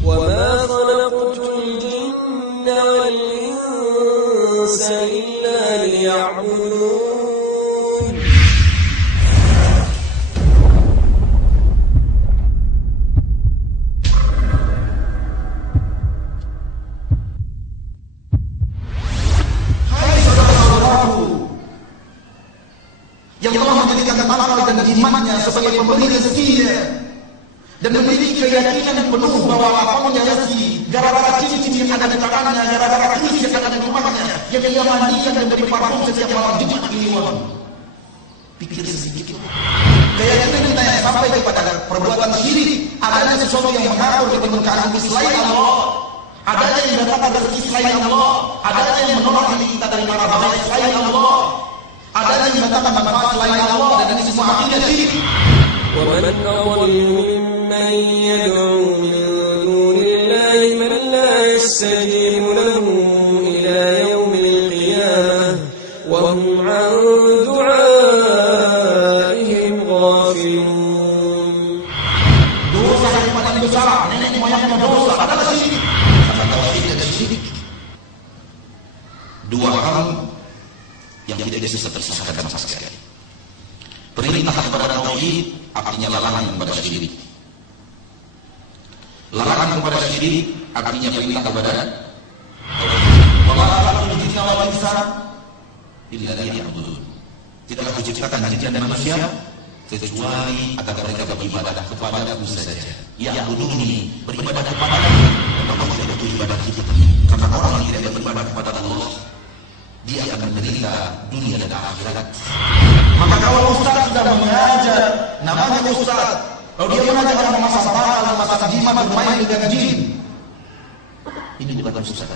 وما خلقت الجن والإنس إلا ليعبدون. Hai saudara-saudaraku yang telah menjadikan akal dan jimatnya sebagai pemberi rezekinya dan memiliki keyakinan penuh bahwa apapun yang rezeki gara-gara cincin yang ada di tangannya, gara-gara keris yang ada di rumahnya, yang dia mandikan dan beri parfum setiap malam Jumat Kliwon. Pikir sedikit. Keyakinan kita yang sampai kepada perbuatan syirik, adanya sesuatu yang mengatur di permukaan selain Allah, adanya yang datang dari selain Allah, adanya yang menolak diri kita dari marah bahaya selain Allah, adanya yang datang manfaat selain Allah, dan ini semua akidah syirik. ومن أضل ممن يدعو من دون الله من لا يستجيب له إلى يوم القيامة وهم عن دعائهم غافلون. Dosa yang paling besar, nenek moyangnya dosa adalah syirik. Karena tauhid dan syirik dua hal yang tidak bisa terpisahkan sama sekali. Perintah kepada tauhid artinya larangan kepada syirik. Larangan kepada syirik artinya perintah kepada tauhid. Wa ma khalaqtul jinna wal insa illa liya'budun. Tidaklah kuciptakan jin dan manusia kecuali agar mereka beribadah kepadaku saja. Ya'buduni, beribadah kepadaku. Maka tidak butuh ibadah kita. Karena orang yang tidak beribadah kepada Allah, dia akan menderita dunia dan akhirat. Maka kalau ustaz sudah mengajar, namanya ustaz, kalau dia mengajar orang memasak bakal, memasak jimat, bermain dengan jin, ini bukan ustaz.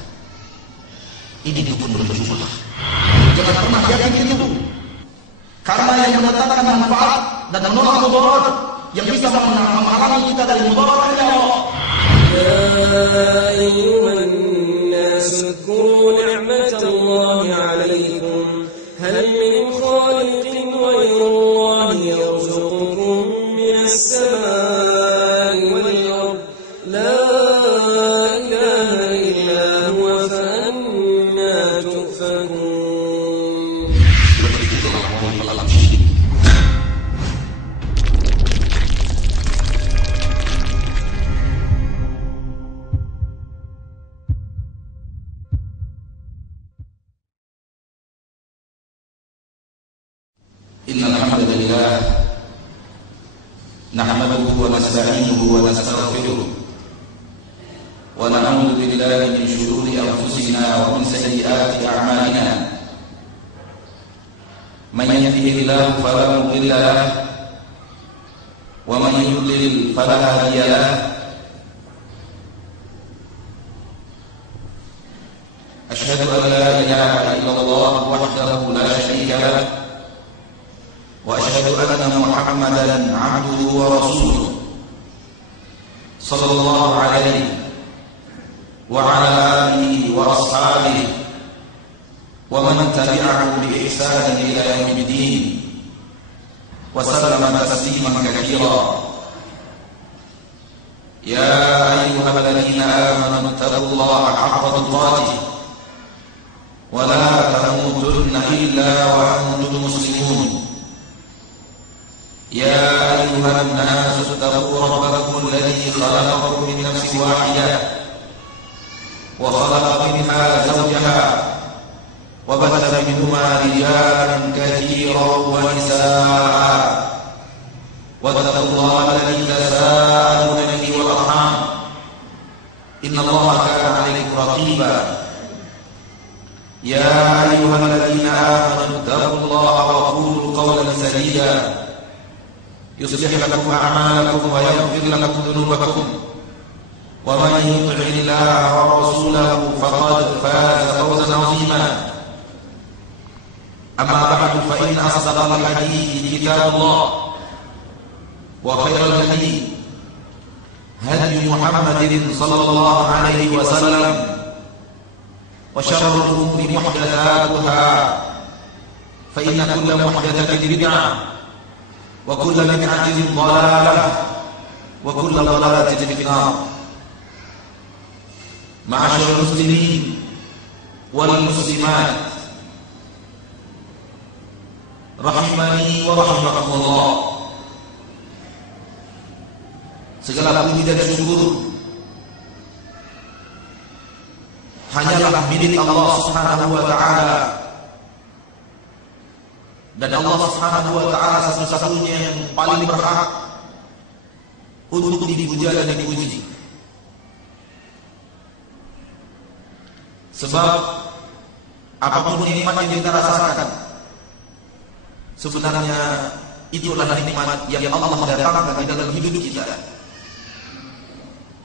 Ini dukun berjubah. Jangan pernah yakin itu. Karena yang mendatangkan manfaat dan menolak mudarat, yang bisa menghalangi kita dari mudarat adalah Allah. يا أيها الناس اذكروا نعمة الله عليكم هل من خالق غير الله يرزقكم من السماء والأرض لا إله إلا هو فأنى تؤفكون. Innal hamdalillah nahmaduhu wa nasta'inuhu wa nastaghfiruh wa na'udzu billahi min shururi anfusina wa min sayyiati a'malina. Man yahdihillahu fala mudilla lahu wa man yudlil fala hadiya lahu. Asyhadu an la ilaha illallah wahdahu la syarika lahu وأشهد أن محمدا عبده ورسوله صلى الله عليه وعلى آله وأصحابه ومن تبعه بإحسان إلى يوم الدين وسلم تسليما كثيرا. يا أيها الذين آمنوا اتقوا الله حق تقاته ولا تموتن إلا وأنتم مسلمون. يا أيها الناس اتقوا ربكم الذي خلقكم من نفس واحدة وخلق منها زوجها وبث منهما رجالا كثيرا ونساء واتقوا الله الذي تساءلون به والأرحام إن الله كان عليكم رقيبا. يا أيها الذين آمنوا اتقوا الله وقولوا قولا سديدا يصلح لكم أعمالكم ويغفر لكم ذنوبكم ومن يطع الله ورسوله فقد فاز فوزا عظيما. أما بعد فإن أصدق الحديث كتاب الله وخير الهدي هدي محمد صلى الله عليه وسلم وشر الأمور محدثاتها فإن كل محدثة بدعة وكل بدعة ضلالة وكل ضلالة في النار. معاشر المسلمين والمسلمات rahimani wa rahimakumullah. Segala puji dan syukur hanyalah milik Allah Subhanahu wa taala. Dan Allah Subhanahu wa taala satu-satunya yang paling berhak untuk dipuja dan dipuji. Sebab apapun nikmat yang kita rasakan, sebenarnya itulah nikmat yang Allah datangkan di dalam hidup kita.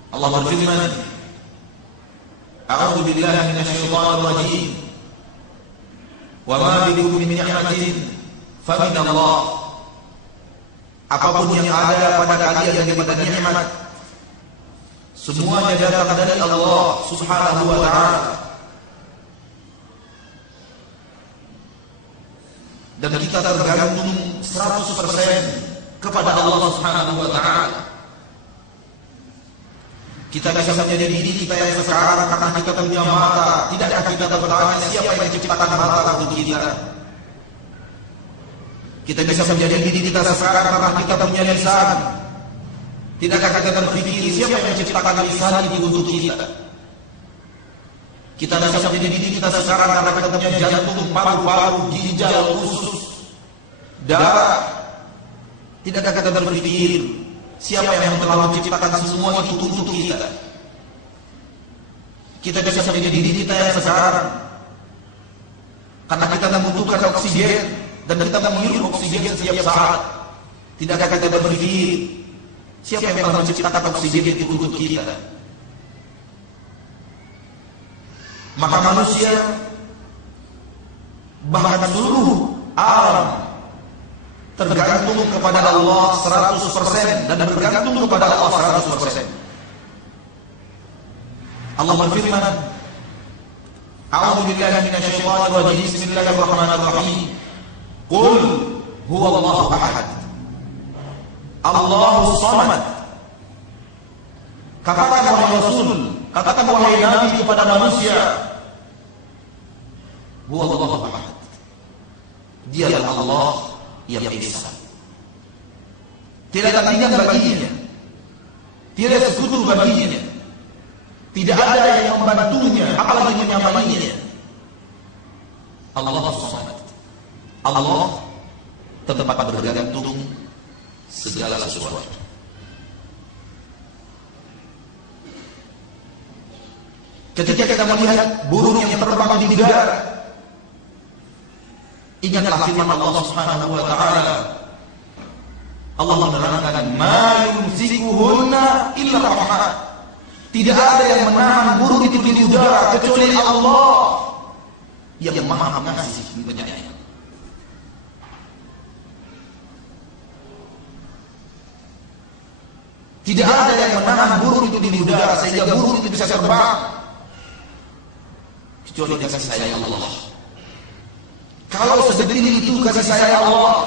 Allah berfirman, "A'udzu billahi minasyaitonir rajim. Wa ma bikum min ni'matin fa min Allah." Apapun yang ada pada kalian daripada nikmat, semuanya datang dari Allah Subhanahu wa taala. Dan kita tergantung 100% kepada Allah Subhanahu wa taala. Kita bisa menjadi diri kita yang sekarang karena kita punya mata. Tidakkah kita bertanya siapa yang menciptakan mata untuk kita? Kita bisa menjadi diri kita sekarang karena kita punya lisan. Tidakkah kita berpikir siapa yang menciptakan lisan itu untuk kita? Kita bisa menjadi diri kita sekarang karena kita punya jantung, paru-paru, ginjal, usus, darah. Tidakkah kita berpikir siapa yang telah menciptakan semua itu untuk kita? Kita bisa menjadi diri kita yang sekarang karena kita membutuhkan oksigen dan kita menghirup oksigen setiap saat. Tidakkah kita berpikir siapa yang telah menciptakan oksigen itu untuk kita? Maka manusia, bahkan seluruh alam, tergantung kepada Allah 100% dan bergantung kepada Allah 100%. Allah berfirman, "A'udzu billahi minasyaitonir rajim. Bismillahirrahmanirrahim. Qul huwallahu ahad. Allahus samad." Katakan wahai Rasul, katakan wahai Nabi kepada manusia, huwallahu ahad. Dialah Allah yang esa. Tidak ada tandingan baginya, tidak ada sekutu baginya, tidak ada yang membantunya apalagi menyamainya. Allah Samad. Allah tempat bergantung segala sesuatu. Ketika kita melihat burung yang terbang di udara, ingatlah firman Allah Subhanahu wa taala. Allah menerangkan, "Ma yumsikuhunna illa Rahman." Tidak ada yang menahan burung itu di udara kecuali Allah yang Maha Pengasih penyayang. Tidak ada yang menahan burung itu di udara sehingga burung itu bisa terbang kecuali kasih sayang Allah. Kalau sedetil itu kasih sayang Allah,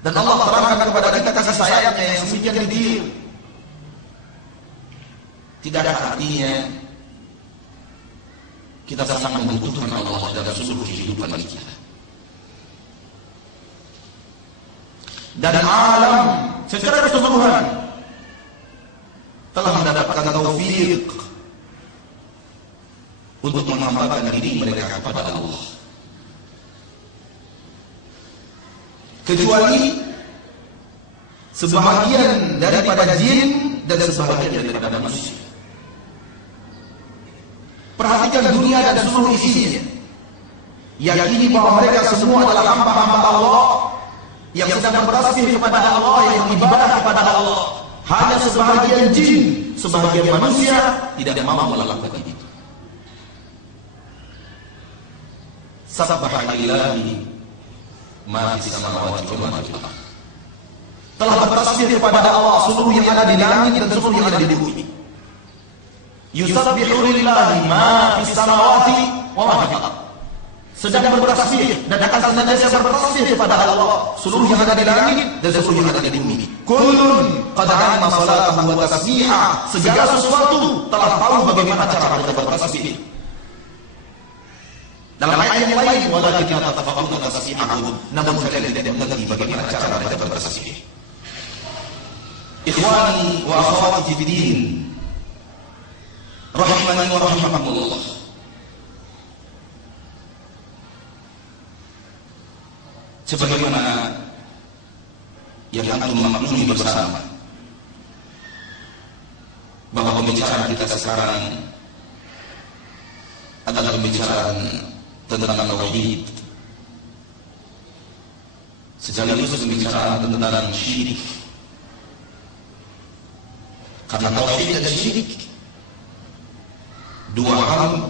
dan Allah terangkan kepada kita kasih sayangnya yang semikian detail, tidak ada artinya kita sangat membutuhkan Allah dalam seluruh kehidupan kita. Dan alam secara keseluruhan telah mendapatkan taufik untuk mengamalkan diri mereka kepada Allah. Kecuali sebahagian daripada jin dan sebahagian daripada manusia. Perhatikan dunia dan seluruh isinya. Yakini bahwa mereka semua adalah hamba-hamba Allah yang sedang bertasbih kepada Allah, yang beribadah kepada Allah. Hanya sebahagian jin, sebahagian manusia tidak mampu melakukan itu. Sabbaha lillahi ma fis samawati wa ma fil ardh. Telah bertasbih kepada Allah seluruh yang ada di langit dan seluruh yang ada di bumi. Yusabbihu lillahi ma fis samawati wa ma fil ardh. sedang bertasbih dan akan senantiasa bertasbih kepada Allah, seluruh yang ada di langit dan seluruh yang ada di bumi. Kullun qad alima salatahu wa tasbihah, segala sesuatu telah tahu bagaimana cara mereka bertasbih. Dalam ayat yang lain, walakin la tafaqahuna tasbihahum, namun kalian tidak mengerti bagaimana cara mereka bertasbih. Ikhwani wa akhwati fid din, rahimani wa rahimakumullah. Sebagaimana yang antum memaklumi bersama bahwa pembicaraan kita sekarang adalah pembicaraan tentang tauhid, sekaligus pembicaraan tentang syirik. Karena tauhid dan syirik dua hal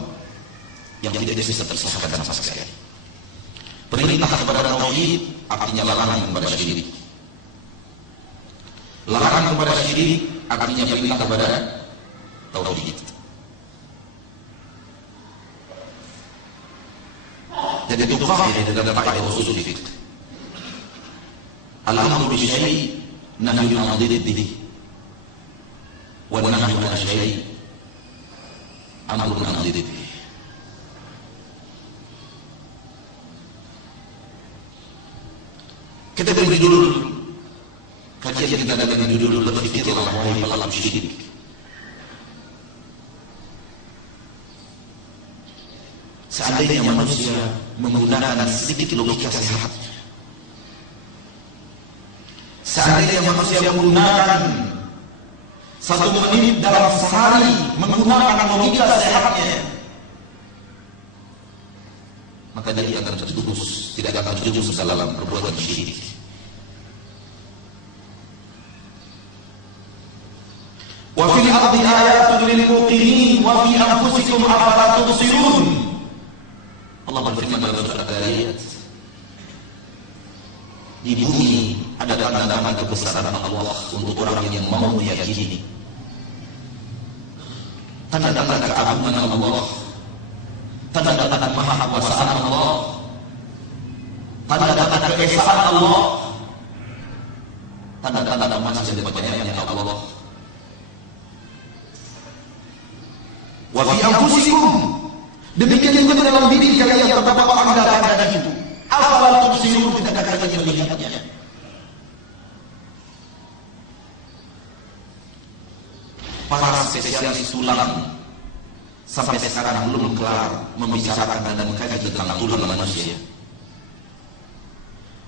yang tidak bisa terpisahkan sama sekali. Perintah kepada tauhid artinya larangan kepada syirik. Larangan kepada syirik artinya perintah kepada tauhid. Jadi itu kaidah dalam kaidah usul fiqh. Al-amru bi syai' nahyun 'an dhiddihi. Wa nahyu 'an syai' amrun 'an dhiddihi. Kita beri judul kajian kita dengan judul berpikirlah wahai pelaku syirik. Seandainya manusia menggunakan sedikit logika sehat, seandainya manusia menggunakan 1 menit dalam sehari menggunakan logika sehatnya, maka dia akan terjerumus, tidak akan terjerumus dalam perbuatan syirik. Wa fil ardi ayatun lil muqinin wa fi anfusikum afala tubsirun. Allah berfirman dalam surat Al-Ayat, di bumi ada tanda-tanda kebesaran Allah untuk orang yang mau meyakini. Tanda-tanda keagungan Allah, tanda-tanda mahakuasaan Allah, tanda-tanda keesaan Allah, tanda-tanda manusia dan penyayangnya Allah. Wa fi anfusikum, demikian juga dalam diri kalian terdapat tanda-tanda itu. Afala tubsirun, tidakkah kalian melihatnya? Para spesialis tulang sampai sekarang belum kelar membicarakan dan mengkaji tentang tulang manusia.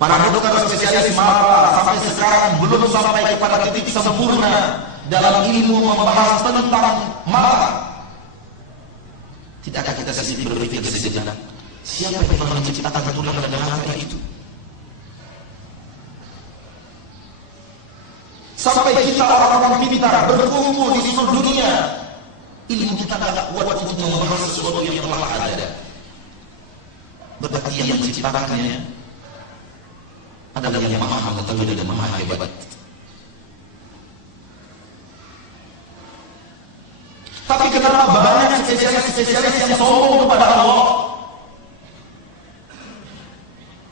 Para dokter spesialis mata sampai sekarang belum sampai kepada titik sempurna dalam ilmu membahas tentang mata. Tidakkah kita sedikit berpikir sejenak, siapa yang telah menciptakan tulang dan mata itu? Sampai kita orang-orang pintar berkumpul di seluruh dunia, ilmu kita tidak kuat untuk membahas sesuatu yang telah ada. Berarti yang menciptakannya adalah yang maha mengetahui dan maha hebat. Tapi kenapa banyak spesialis yang sombong kepada Allah?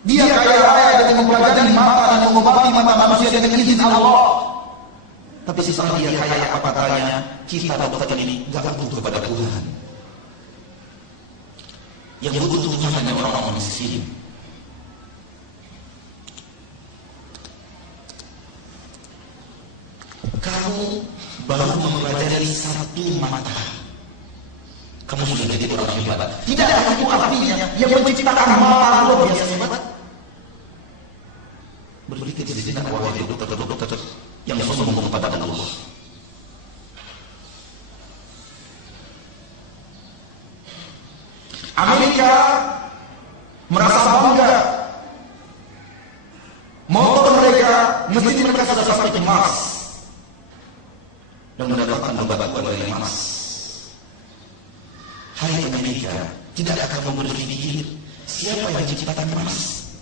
Dia kaya raya dengan mempelajari mata dan mengobati mata manusia dengan izin Allah. Tapi setelah dia kaya apa katanya, kita dokter ini gak butuh kepada Tuhan. Yang butuh Tuhan hanya orang-orang miskin. Kamu baru mempelajari 1 mata, kamu sudah jadi orang hebat. Tidak ada itu artinya yang menciptakan mata luar biasa hebat. Berpikir sejenak wahai dokter-dokter yang sombong kepada Allah. Amerika merasa bangga, motor mereka, mesin mereka sudah sampai ke Mars dan mendapatkan obat dari Mars. Hai Amerika, tidak akan kamu berpikir siapa yang menciptakan Mars?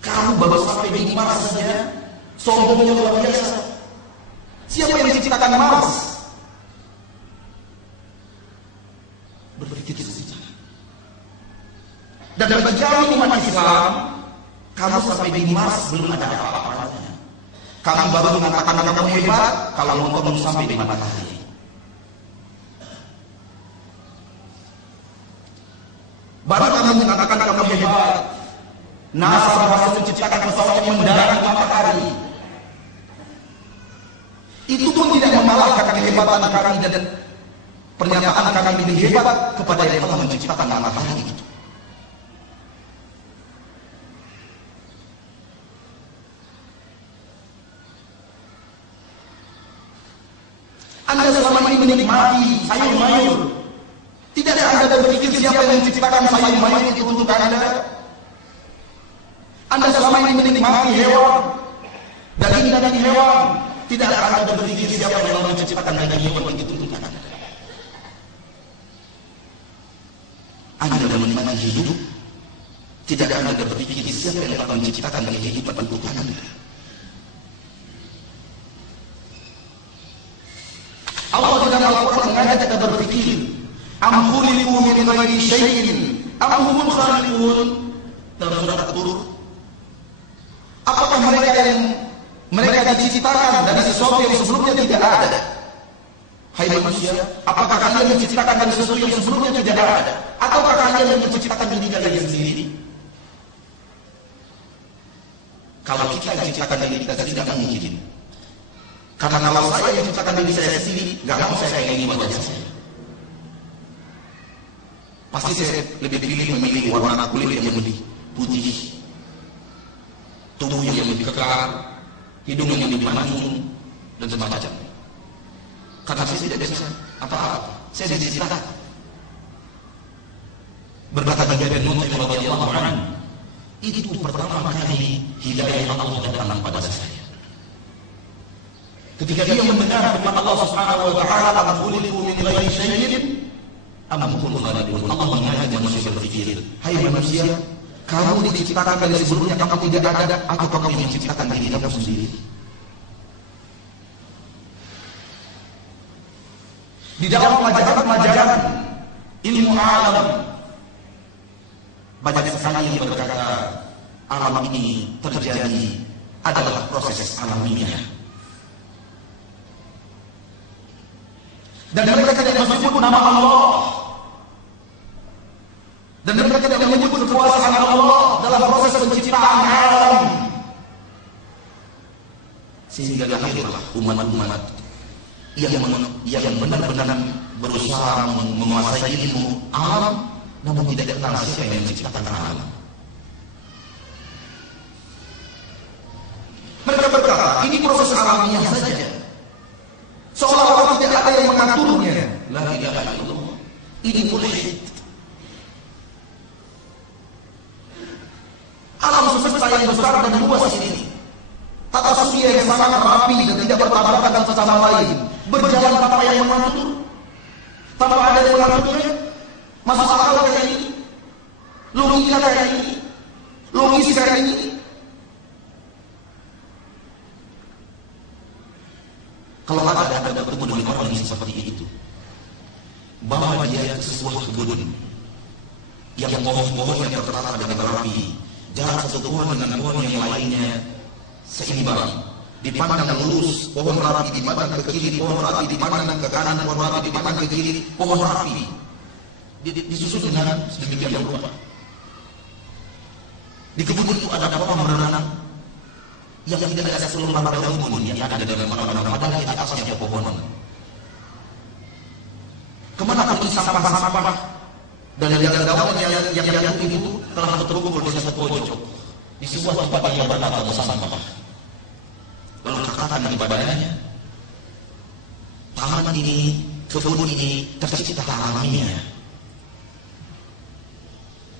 Kamu baru sampai di Mars saja, sombongnya luar biasa. Siapa yang menciptakan Mars? Berpikir sejenak. Dan bagi kami umat Islam, kamu sampai di Mars belum ada apa-apanya. Kami baru mengatakan kamu hebat kalau kamu sampai di matahari. Baru kamu mengatakan kamu hebat. NASA berhasil menciptakan pesawat yang mendarat di matahari. Itu pun tidak mengalahkan kehebatan kami dan pernyataan kami lebih hebat kepada yang telah menciptakan matahari itu. Anda selama ini menikmati sayur mayur. Tidak ada Anda berpikir siapa yang menciptakan sayur mayur itu untuk Anda. Anda selama ini menikmati hewan, daging hewan. Tidak ada Anda berpikir siapa yang menciptakan daging hewan itu untuk Anda. Anda menikmati hidup. Tidak ada Anda berpikir siapa yang akan menciptakan kehidupan untuk Anda. Allah dalam Al-Quran mengajak kita berpikir, am khuliqu min ghairi syai'in am humul khaliqun. Dalam surat At-Tur, apakah mereka diciptakan dari sesuatu yang sebelumnya tidak ada? Hai manusia, apakah kalian menciptakan dari sesuatu yang sebelumnya tidak ada? Ataukah kalian yang menciptakan diri kalian sendiri? Kalau kita menciptakan diri kita tidak mungkin. Karena kalau saya menciptakan diri saya sendiri, nggak mau saya kayak gini wajah saya. Pasti saya lebih memilih warna kulit yang lebih putih, tubuh yang lebih kekar, hidung yang lebih mancung, dan semacam. Karena saya tidak bisa apa-apa, saya diciptakan. Berkata Jabir bin Mut'im radhiyallahu anhu, itu pertama kali hidayah Allah datang pada saya. Ketika dia mendengar firman Allah Subhanahu wa taala, "Am khuliqu min ghairi syai'in am humul khaliqun." Allah mengajak manusia berpikir, hai manusia, kamu diciptakan dari sebelumnya kamu tidak ada atau kamu yang menciptakan diri kamu sendiri? Di dalam pelajaran ilmu alam, banyak sekali yang berkata alam ini terjadi adalah proses alamiah. Dan mereka tidak menyebut nama Allah. Dan mereka tidak menyebut kekuasaan Allah dalam proses penciptaan alam. Sehingga lahirlah umat-umat yang benar-benar berusaha menguasai ilmu alam, namun tidak kenal siapa yang menciptakan alam. Mereka berkata, ini proses alamiah saja. Seolah-olah tidak ada yang mengaturnya. La ilaha illallah. Ini mulhid. Alam semesta yang besar dan luas ini, tata surya yang sangat rapi dan tidak bertabrakan satu sama lain, berjalan tanpa yang mengatur, tanpa ada yang mengaturnya. Masuk akal kayak ini, logika kayak ini, logis kayak ini. Kalau ada bertemu dengan orang yang seperti itu, bawa dia ke sebuah kebun yang pohon-pohonnya tertata dengan rapi, jarak satu pohon dengan pohon yang lainnya seimbang, dipandang lurus, pohon rapi dipandang ke kiri, pohon rapi dipandang ke kanan, pohon rapi dipandang ke kiri, pohon rapi disusun dengan sedemikian rupa. Di kebun itu ada pohon berenang yang tidak ada seluruh lembar daun yang ada dalam orang-orang, padahal di atasnya pohon. Kemana pergi sampah-sampah dan daun yang jatuh itu telah terkumpul di satu pojok di sebuah tempat yang bernama sampah. Lalu katakan kepadanya, taman ini, kebun ini tercipta alamiah.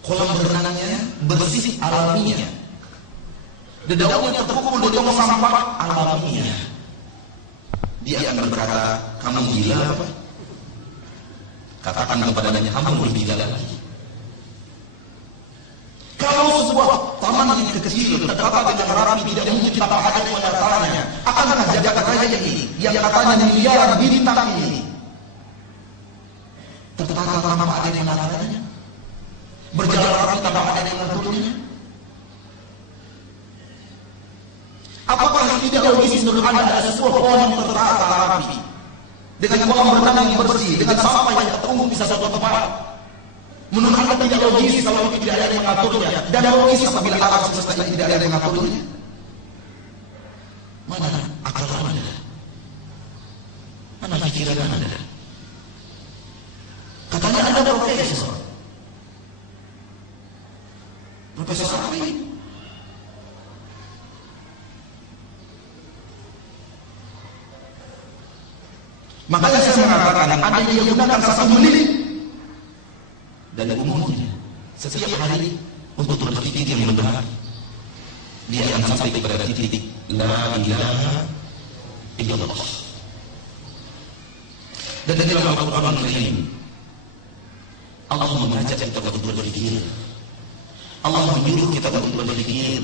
Kolam berenangnya bersih alamiah. Dedaunan yang terkumpul di tong sampah alamiah. Dia akan berkata, kamu gila apa? Katakan kepadanya, kamu lebih gila lagi. Kalau sebuah taman yang kecil tertata dengan rapi tidak mungkin kita pakai penataannya, akankah jagat raya ini yang katanya miliaran bintang ini tertata tanpa ada yang menatanya? berjalan rapi tanpa ada yang mengaturnya? Apakah tidak logis menurut Anda ada sebuah pohon yang tertata rapi dengan kolam renang yang bersih, dengan sampah yang terkumpul di satu tempat? Menurut Anda tidak logis kalau tidak ada yang mengaturnya, dan logis apabila alam semesta ini tidak ada yang mengaturnya? Mana akal Anda? Mana pikiran Anda? Katanya Anda profesor. Profesor apa ini? Makanya saya mengatakan Anda yang menggunakan satu menit dari umurnya setiap hari untuk berpikir yang benar, dia akan sampai kepada titik la ilaha illallah. Dan dari dalam Al-Quran Al-Karim Allah mengajak kita untuk berpikir, Allah menyuruh kita untuk berpikir,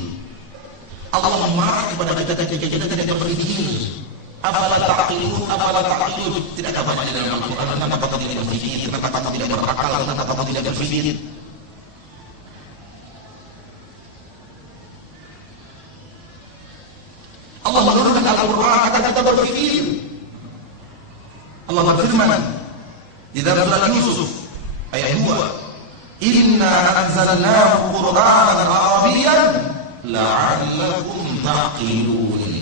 Allah memarah kepada kita tidak berpikir. Afala ta'qilun, afala ta'qilun. Tidak ada banyak dalam Al-Quran. Kenapa kamu tidak berpikir? Kenapa kamu tidak berakal? Kenapa kamu tidak berpikir? Allah menurunkan Al-Quran agar kita berpikir. Allah berfirman di dalam surat Yusuf ayat 2, Inna anzalnahu Qur'anan Arabiyyan la'allakum ta'qilun.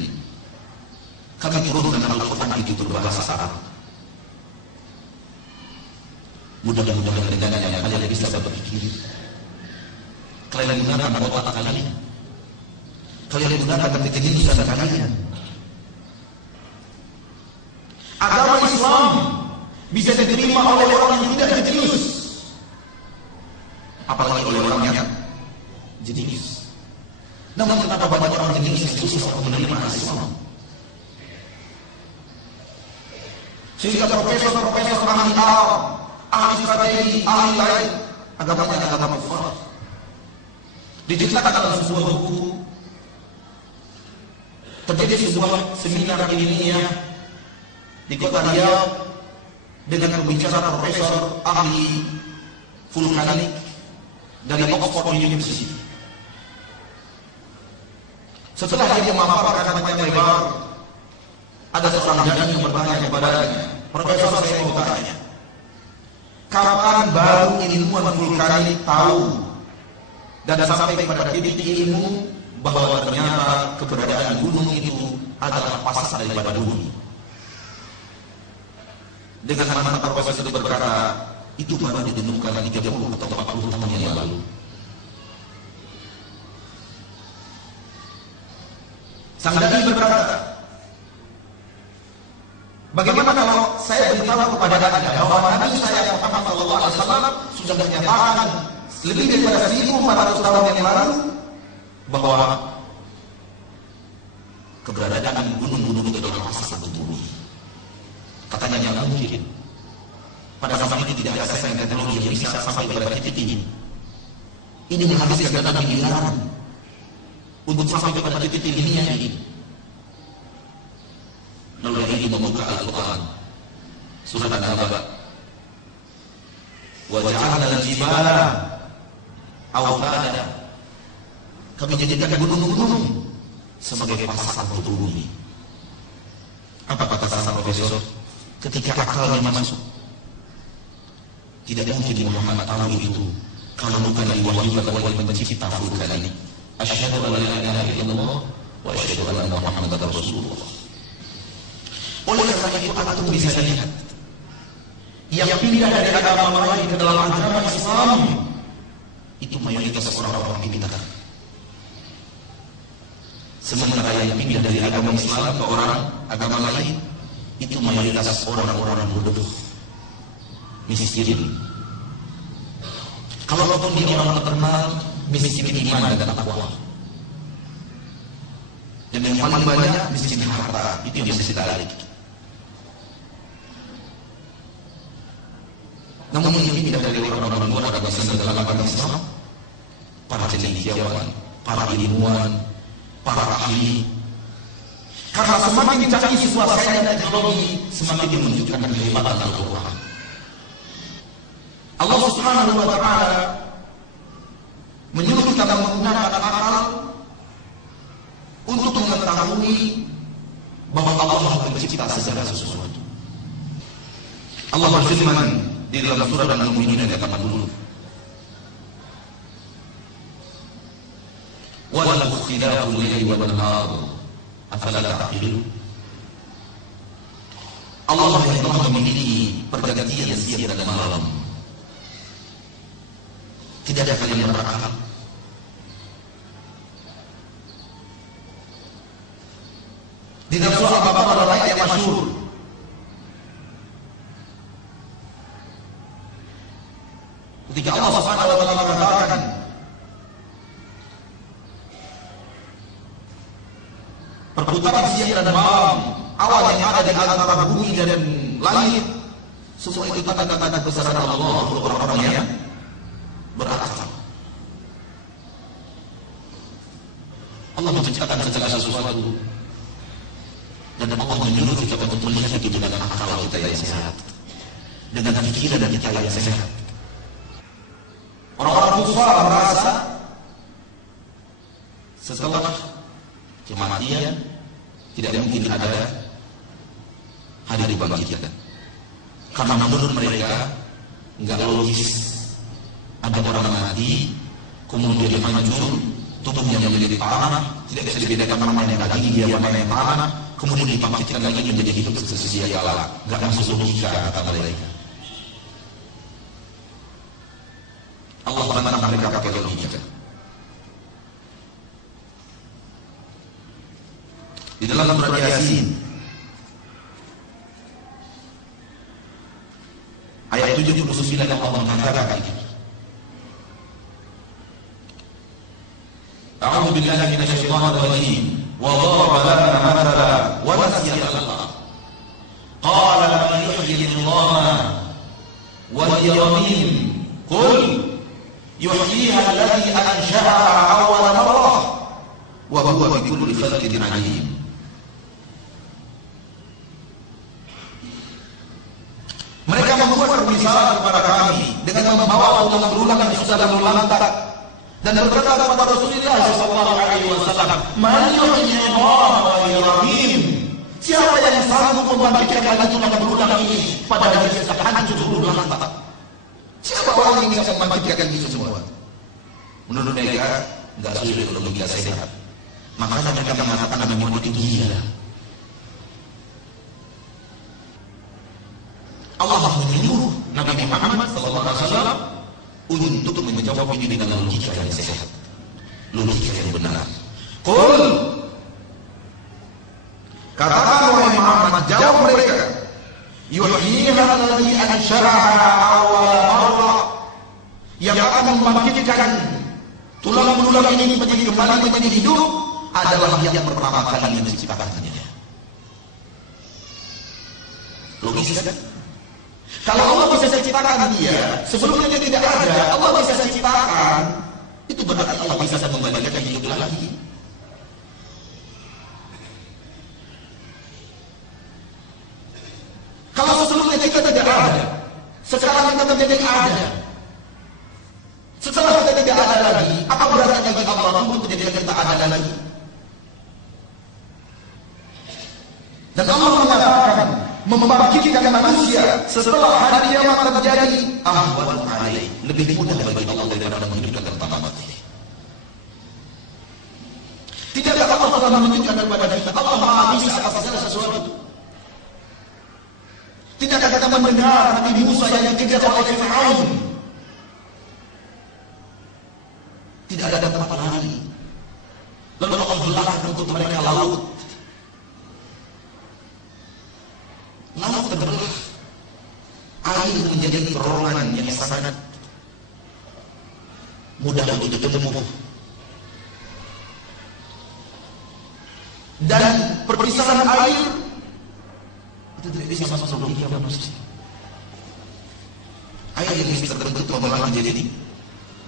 Kami turunkan Al-Quran itu berbahasa Arab. Mudah-mudahan dengannya kalian bisa berpikir. Kalian gunakan otak kalian. Kalian gunakan kejeniusan kalian. Agama Islam bisa diterima oleh orang yang tidak jenius, apalagi oleh orang yang jenius. Namun kenapa banyak orang jenius yang susah menerima Islam? Sehingga profesor-profesor ahli Arab, ahli strategi, ahli lain, agamanya agama kufar. Diceritakan dalam sebuah buku, terjadi sebuah seminar ilmiah di kota Riau dengan pembicara profesor ahli vulkanik dari Oxford University. Setelah dia memaparkan panjang lebar, ada seorang gadis yang bertanya kepadanya, Profesor, saya mau tanya, kapan baru ilmuwan vulkanik tahu dan sampai pada titik ilmu bahwa ternyata keberadaan gunung itu adalah pasar daripada bumi? Dengan mana profesor itu berkata, itu baru ditemukan 30 atau 40 tahun yang lalu. Sang gadis berkata, bagaimana kalau saya beritahu kepada Anda bahwa Nabi saya Muhammad SAW sudah menyatakan lebih daripada 1400 tahun yang lalu bahwa keberadaan gunung-gunung itu adalah pasar bumi? Katanya yang mungkin. Pada zaman ini tidak ada sains dan teknologi yang bisa sampai pada titik ini. Ini menghabiskan dana miliaran untuk sampai pada titik ini. Lalu ini membuka Al-Quran surat An-Naba, wa ja'alna al-jibala awtada, kami jadikan gunung-gunung sebagai pasar untuk bumi. Apa kata sang profesor? Ketika akalnya masuk, tidak mungkin Muhammad tahu itu kalau bukan diwahyukan oleh pencipta vulkan ini. Asyhadu an la ilaha illallah wa asyhadu anna Muhammadar Rasulullah. Oleh karena itu antum bisa lihat yang pindah dari agama lain ke dalam agama Islam itu mayoritas orang-orang pintar. Sementara yang pindah dari agama Islam ke orang agama lain itu mayoritas orang-orang bodoh, miskin. Kalaupun dia orang terkenal, miskin iman dan takwa. Dan yang paling banyak miskin harta, itu yang mesti ditarik. Namun yang pindah dari orang-orang luar agama Islam dalam agama Islam, para cendekiawan, para ilmuwan, para ahli. Karena semakin canggih suasana dan teknologi, semakin menunjukkan kehebatan Al-Quran. Allah Subhanahu wa Ta'ala menyuruh kita menggunakan akal untuk mengetahui bahwa Allah mencipta segala sesuatu. Allah berfirman di dalam surah Al-Mu'minun ayat 80. Wa lahu ikhtilaful laili wan nahar afala ta'qilun. Allah yang telah memiliki pergantian siang dan malam. Tidak ada kalian berakal. Di dalam surah Al-Baqarah ada ayat yang masyhur. Ketika Allah Subhanahu wa taala mengatakan, perputaran siang dan malam, awan yang ada di antara bumi dan langit, semua itu tanda-tanda kebesaran Allah untuk orang-orang yang berakal. Allah menciptakan segala sesuatu dan Allah menyuruh kita untuk melihat itu dengan akal kita yang sehat, dengan pikiran dan kita yang sehat. Orang-orang kufar merasa setelah kematian tidak mungkin ada hari dibangkitkan, karena menurut mereka enggak logis ada orang mati kemudian hancur, tubuhnya menjadi tanah, tidak bisa dibedakan mana yang daging dia mana yang tanah, kemudian dibangkitkan lagi menjadi hidup sesia kala. Enggak masuk logika kata mereka. Allah menantang mereka pakai logika. Di dalam surat Yasin ayat 79 Allah mengatakan, A'udzu billahi minasyaitonir rajim. Wa daraba lana mathala wa nasiya khalqah. Qala man yuhyi al-'idhama wa hiya ramim. Qul yuhyiha alladhi ansha'aha awwala marrah wa huwa bi kulli khalqin 'alim. Mereka membuat permisalan kepada kami dengan membawa ulang berulang yang susah dan lantak dan berkata kepada Rasulullah sallallahu alaihi wasallam, "Man yuhyi al-'idhama wa hiya ramim?" Siapa yang sanggup membangkitkan lagi tulang berulang ini padahal dia sudah hancur berulang lantak? Siapa orang yang bisa membangkitkan itu semua? Menurut mereka enggak sulit untuk logika sehat. Makanya mereka mengatakan Nabi Muhammad itu gila. Allah menyuruh Nabi Muhammad SAW untuk menjawab ini dengan logika yang sehat, logika yang benar. Qul, katakan wahai Muhammad, jawab mereka, yuhyiha alladhi ansha'aha awwala marrah, yang akan membangkitkan tulang belulang ini menjadi kembali menjadi hidup adalah yang pertama kali menciptakannya. Logis kan? Kalau Allah bisa menciptakan dia sebelumnya dia tidak ada, Allah bisa menciptakan, itu berarti Allah bisa membangkitkan hidup lagi. Kalau sebelumnya kita tidak ada, sekarang kita menjadi ada, setelah kita tidak ada lagi, apa berarti bagi Allah untuk menjadikan kita ada lagi? Dan Allah mengatakan membangkitkan manusia setelah hari kiamat terjadi ahwan alaih, lebih mudah bagi Allah daripada menghidupkan tanpa mati. Tidakkah Allah telah menunjukkan kepada kita Allah Maha bisa atas segala sesuatu? Tidakkah kita mendengar Nabi Musa yang dikejar oleh Fir'aun? Tidak ada tempat lari. Lalu Allah belah untuk mereka laut. Lalu terbelah, air menjadi terowongan yang sangat mudah untuk ditempuh, dan perpisahan air itu tidak bisa masuk logika manusia. Air yang bisa terbentuk membelah menjadi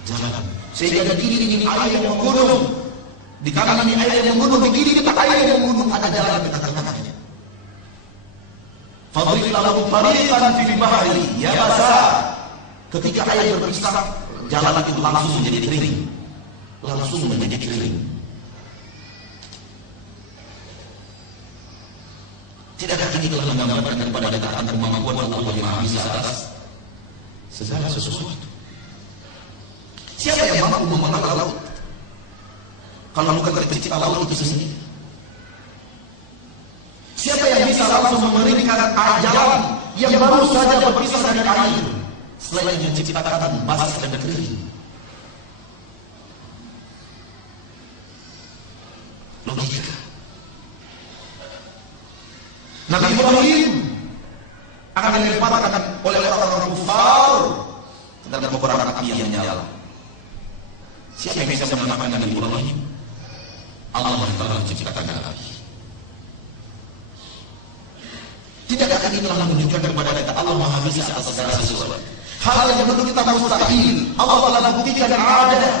jalan, sehingga di kiri air yang menggunung, di kanan air yang menggunung, di kiri air yang menggunung, ada jalan di tengah-tengahnya. Fadrib lahum tariqan fil bahri yabasa. Ketika air berpisah, jalan itu langsung menjadi kering. langsung menjadi kering. Tidakkah ini telah menggambarkan kepada kita tentang kemampuan Allah yang Maha Bisa atas segala sesuatu? Siapa yang mampu memanggil laut? Kalau bukan tercipta laut itu sendiri. Siapa yang bisa langsung mengeringkan jalan yang baru saja berpisah dari air, selain menciptakan basah dan kering? Logika. Nabi Ibrahim akan dilemparkan oleh orang-orang kufar ke dalam kobaran api yang menyala. Siapa yang bisa menyelamatkan Nabi Ibrahim? Allah yang telah menciptakan api. Tidakkah ini telah menunjukkan kepada kita Allah Maha Bisa atas segala sesuatu? Hal yang menurut kita mustahil, Allah telah buktikan ada.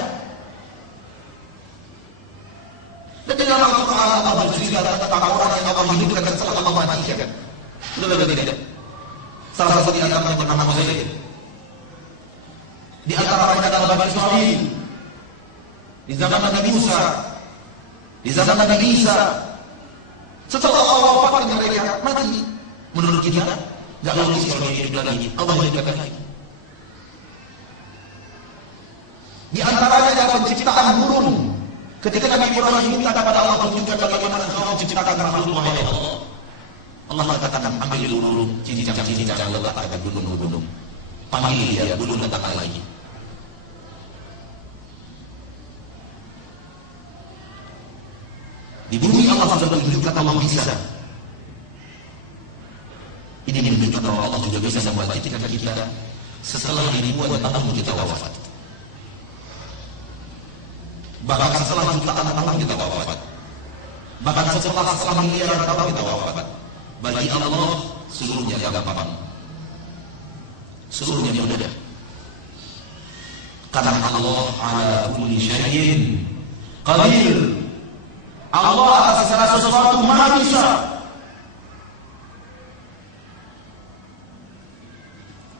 Dan di dalam Al-Quran Allah bercerita tentang orang yang Allah hidupkan dan setelah Allah matikan. Betul tidak? Salah satu di antara yang bernama Zaid. Di antara mereka adalah Bani Israil. Di zaman Nabi Musa, di zaman Nabi Isa. Setelah Allah wafatkan mereka mati. Menurut kita, tidak logis kalau dia hidup lagi. Allah hidupkan lagi. Di antaranya adalah penciptaan burung. Ketika Nabi Ibrahim minta kepada Allah tunjukkan bagaimana engkau menciptakan makhluk wahai Allah. Allah katakan ambil burung, cincang letakkan ke gunung-gunung. Panggil dia, burung datang lagi. Di bumi Allah sudah menunjukkan Allah bisa. Ini menunjukkan bahwa Allah juga bisa membangkitkan kita setelah ribuan tahun kita wafat. Bahkan setelah jutaan tahun kita wafat. Bahkan setelah miliaran tahun kita wafat. Bagi Allah seluruhnya gampang. Seluruhnya mudah. Karena Allah ala kulli syai'in qadir. Allah atas segala sesuatu Maha Bisa.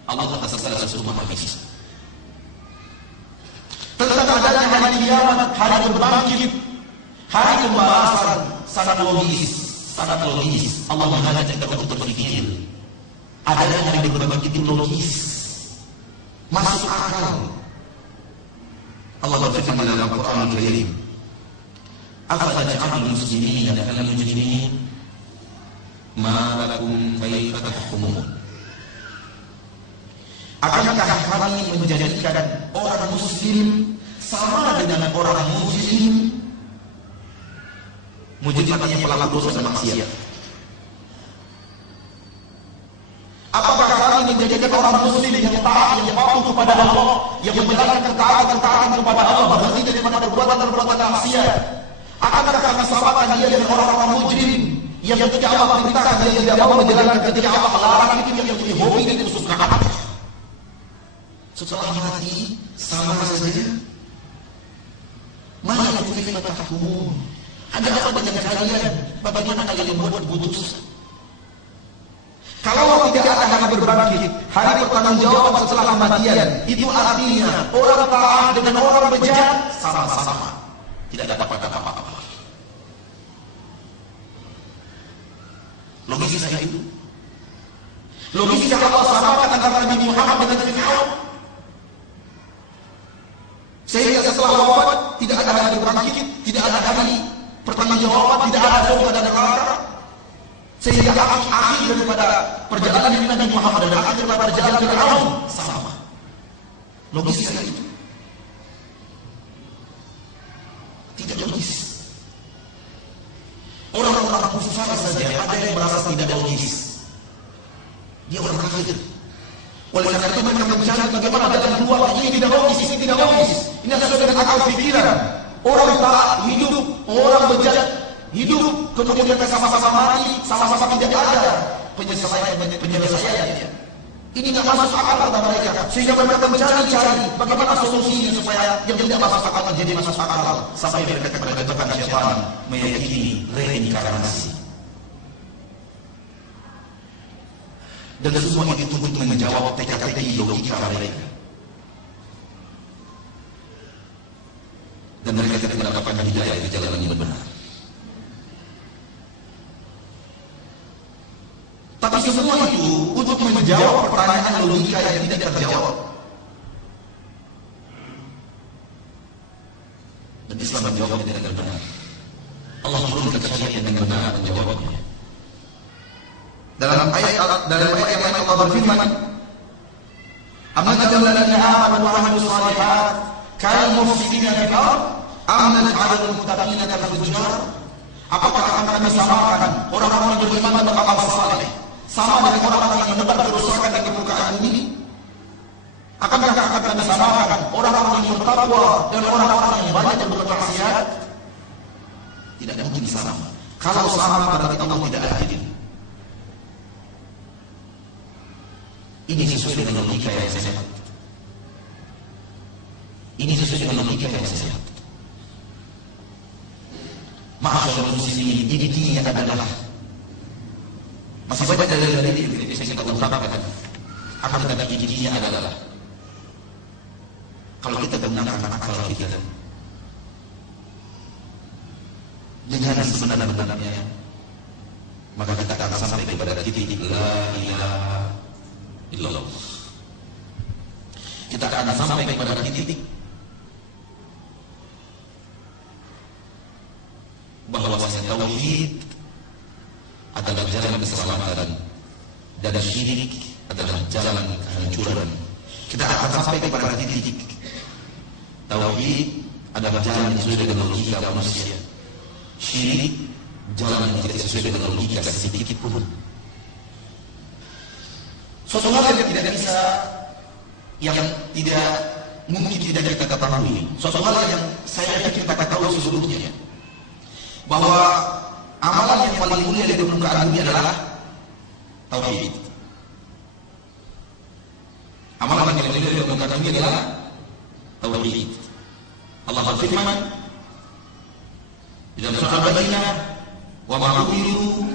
Allah atas segala sesuatu Maha Bisa. Tentang adanya hari kiamat, hari berbangkit, hari pembalasan, sangat logis, sangat logis. Allah mengajak kita untuk berpikir. Adanya hari berbangkit itu logis, masuk akal. Allah berfirman dalam Al-Quran Al-Karim, "Afataj'alul muslimina kal mujrimin, ma lakum kaifa tahkumun?" Akankah kami menjadikan orang muslim sama dengan orang mujrim? Mujrim artinya pelaku dosa dan maksiat. Apakah kami menjadikan orang muslim yang taat, yang patuh kepada Allah, yang menjalankan ketaatan kepada Allah, berhenti dari perbuatan maksiat? Akankah kami samakan dia dengan orang-orang mujrim yang ketika Allah perintahkan dia tidak mau menjalankan, ketika Allah melarang itu yang menjadi hobi dan kesukaan? Setelah mati sama saja. Mana kalian tahkumun? Ada apa dengan kalian? Bagaimana kalian membuat keputusan? Kalau tidak ada hari berbangkit, hari pertanggungjawaban setelah kematian, itu artinya orang taat dengan orang bejat sama-sama. Tidak ada apa-apa. Logisnya itu. Logisnya Allah samakan antara Nabi Muhammad dengan Fir'aun. Sehingga setelah wafat tidak ada hari berbangkit, tidak ada hari pertanggungjawaban, tidak ada surga dan neraka. Sehingga akhir daripada perjalanan Nabi Muhammad dan akhir daripada perjalanan Fir'aun sama. Logisnya itu. Tidak logis. Orang-orang kufar saja ada yang merasa tidak logis. Dia orang kafir. Oleh karena itu mereka mencari bagaimana jalan keluar. Ini tidak logis, ini tidak logis. Ini adalah dengan akal pikiran. Orang taat hidup, orang bejat hidup, kemudian mereka sama-sama mati, sama-sama tidak ada penyelesaiannya. Ini tidak masuk akal kata mereka. Sehingga mereka mencari-cari bagaimana solusinya supaya yang tidak masuk akal menjadi masuk akal. Sampai mereka kepada syaitan meyakini reinkarnasi. Dan semua itu untuk menjawab teka-teki logika mereka. Dan Tapi semua itu untuk menjawab pertanyaan logika yang tidak terjawab. Dan Islam menjawabnya dengan benar. Allah turunkan syariat dengan benar menjawabnya. Dalam ayat yang lain Allah berfirman, "Amman alladzina amanu wa amilus shalihat kal mufsidina fil ard am naj'alul muttaqina kal fujjar?" Apakah akan kami samakan orang-orang yang beriman dan beramal saleh sama dengan orang-orang yang menebar kerusakan di permukaan bumi? Akankah akan kami samakan orang-orang yang bertakwa dan orang-orang yang banyak berbuat maksiat? Tidak mungkin sama. Kalau sama berarti Allah tidak adil. Ini sesuai dengan logika yang sehat. Ini sesuai dengan logika yang sehat. Ma'asyarul muslimin, intinya adalah masih banyak dari Indonesia yang kita ungkapkan. Akan tetapi intinya adalah kalau kita gunakan akal kita dengan sebenar-benarnya, maka kita akan sampai kepada titik la ilaha illallah. Kita akan sampai kepada titik bahwa tauhid adalah jalan keselamatan dan syirik adalah jalan kehancuran. Kita akan sampai kepada titik tauhid adalah jalan yang sesuai dengan logika manusia. Syirik jalan yang tidak sesuai dengan logika sedikit pun. Suatu hal yang tidak bisa, yang tidak mungkin tidak kita ketahui. Suatu hal yang saya yakin kita tahu sebelumnya, bahwa amalan yang paling mulia di permukaan bumi adalah tauhid. Amalan yang paling mulia di permukaan bumi adalah tauhid. Allah berfirman di dalam surah Al-Baqarah, "Wa ma umiru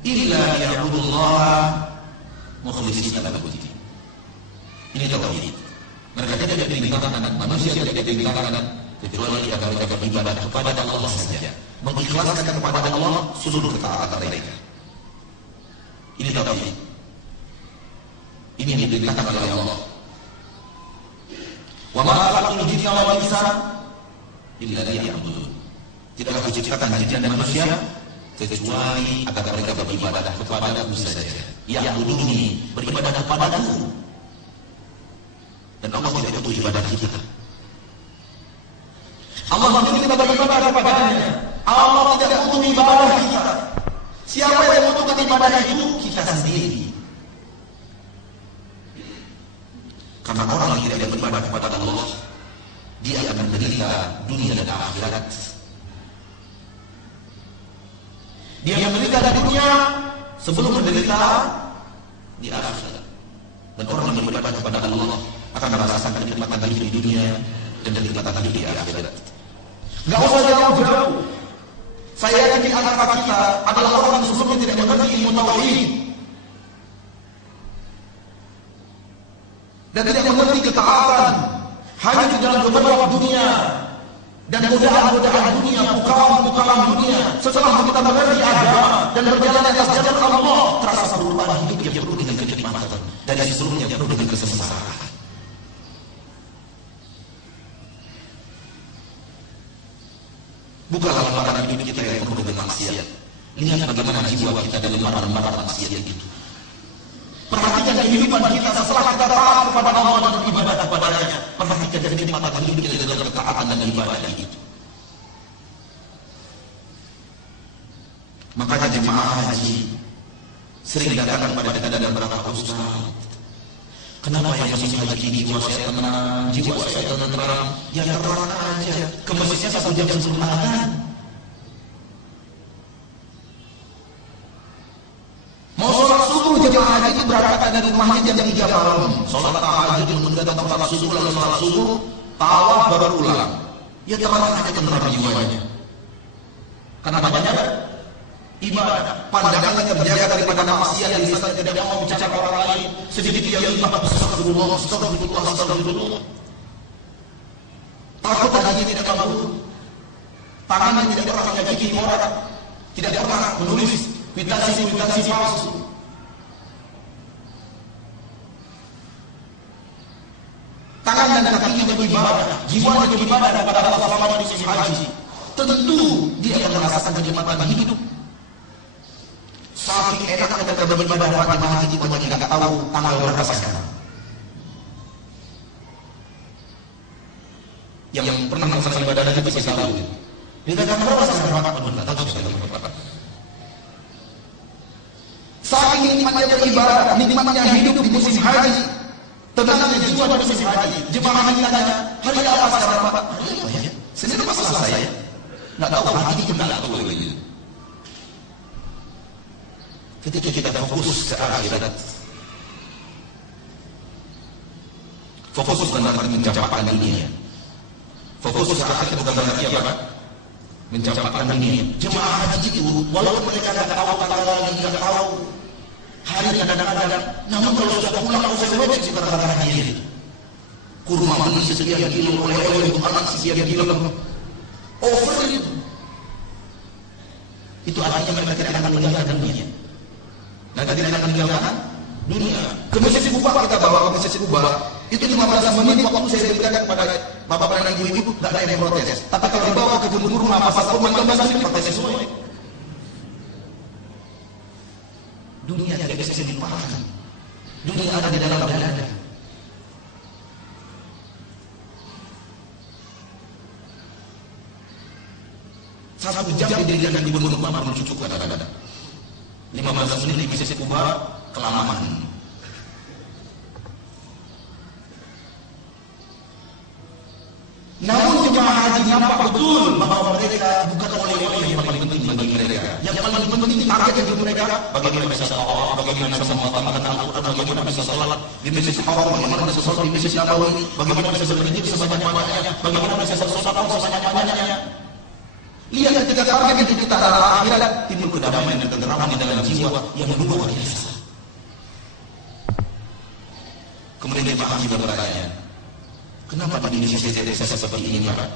illa liya'budullaha mukhlishina lahu-d-din." Ini tauhid. Mereka tidak diperintahkan, manusia tidak diperintahkan kecuali agar mereka beribadah kepada Allah saja, mengikhlaskan kepada Allah seluruh ketaatan mereka. Ini tauhid. Ini diperintahkan oleh Allah. Wa ma khalaqtul jinna wal insa illa liya'budun. Tidaklah kuciptakan jin dan manusia kecuali agar mereka beribadah kepada-Ku saja. Ya'buduni, beribadah kepada-Ku. Dan Allah tidak butuh ibadah kita. Allah menyuruh kita beribadah kepadanya. Allah tidak butuh ibadah kita. Siapa yang membutuhkan ibadah itu? Kita sendiri. Karena orang yang tidak beribadah kepada Allah, dia akan menderita dunia dan akhirat. Dia menderita di dunia sebelum menderita di akhirat. Dan orang yang beribadah kepada Allah akan merasakan kenikmatan hidup di dunia dan kenikmatan hidup di akhirat. Gak usah jauh-jauh. Saya yakin antara kita adalah orang yang sebelumnya tidak mengerti ilmu tauhid dan tidak mengerti ketaatan hanya di dalam beberapa dunia dan godaan-godaan dunia, pukalan dunia. Setelah kita mengerti agama dan berjalan atas jalan Allah, terasa perubahan hidup yang penuh dengan kenikmatan dan yang seluruhnya penuh dengan kesengsaraan. Bukanlah lembaran hidup kita yang penuh dengan maksiat. Lihat bagaimana jiwa kita dalam lembaran maksiat itu. Perhatikan kehidupan kita setelah kita taat kepada Allah dan beribadah kepada-Nya. Perhatikan kenikmatan hidup kita dalam ketaatan dan ibadah itu. Makanya jemaah haji sering datang kepada kita dan berkata, "Ustaz, kenapa yang masih haji jiwa saya tenang, jiwa saya tenang? Ya terang aja, ke masjidnya 1 jam sebelum azan. Mau sholat subuh jemaah haji itu berangkat dari rumahnya jam 3 malam. Sholat tahajud menunda datang sholat subuh, lalu sholat subuh, tawaf baru pulang. Ya terang aja tenang jiwanya. Karena banyak ibadah, pandangannya terjaga daripada maksiat, lisannya tidak mau bicara orang lain, sedikit dia lupa astagfirullah, astagfirullah, astagfirullah. Takut lagi tidak kabur. Tangannya tidak pernah menyakiti orang, tidak pernah menulis kwitansi palsu. tangan dan kakinya beribadah, jiwanya beribadah kepada Allah selama di musim haji, tentu dia akan merasakan kenikmatan hidup. Saking enaknya kita beribadah pada haji, kita tidak tahu tanggal berapa sekarang. Yang pernah melaksanakan ibadah haji pasti tahu. Dia katakan berapa sekarang? Tidak tahu sekarang berapa. Saking nikmatnya beribadah, nikmatnya hidup di musim haji, tenangnya jiwa pada musim haji. Jemaah haji tanya, hari apa sekarang Pak? Senin apa Selasa ya? Tidak tahu, haji kita tidak tahu lagi. Ketika kita fokus ke arah akhirat, fokus bukan berarti mencapai dunia. Fokus ke arah akhirat bukan berarti apa? Mencapai dunia. Jemaah haji itu, walaupun mereka tidak tahu tanggal, tidak tahu hari kadang-kadang, namun kalau sudah pulang usai wajib kita katakan haji. Kurma manis sekian kilo, oleh-oleh anak sekian kilo, over itu. Itu artinya mereka tidak akan meninggalkan dunia. Dan tidak akan meninggalkan dunia. Ke Masjid Kuba kita bawa ke Masjid Kuba, itu 15 menit waktu saya berikan kepada bapak dan ibu-ibu, tidak ada yang protes. Tapi kalau dibawa ke kebun kurma, pasar kurma, 15 menit protes semua. Dunia tidak bisa dilupakan. Dunia ada di dalam dada. Satu jam didirikan di kebun kurma belum cukup kadang-kadang. 15 menit di Masjid Kuba kelamaan. Namun jemaah haji nampak betul bahwa mereka bukan oleh-oleh yang paling penting bagi mereka. Yang paling penting target bagi mereka bagaimana bisa sholat, bagaimana bisa mengamalkan Al-Quran, bagaimana bisa sholat di Masjid Haram, bagaimana bisa sholat di Masjid Nabawi, bagaimana bisa berdiri sebanyak-banyaknya, bagaimana bisa sholat sebanyak-banyaknya. Lihat ketika target itu kita adalah akhirat, timbul kedamaian dan ketenteraman di dalam jiwa yang luar biasa. Kemudian jemaah haji bertanya, kenapa di Indonesia desa seperti ini Pak?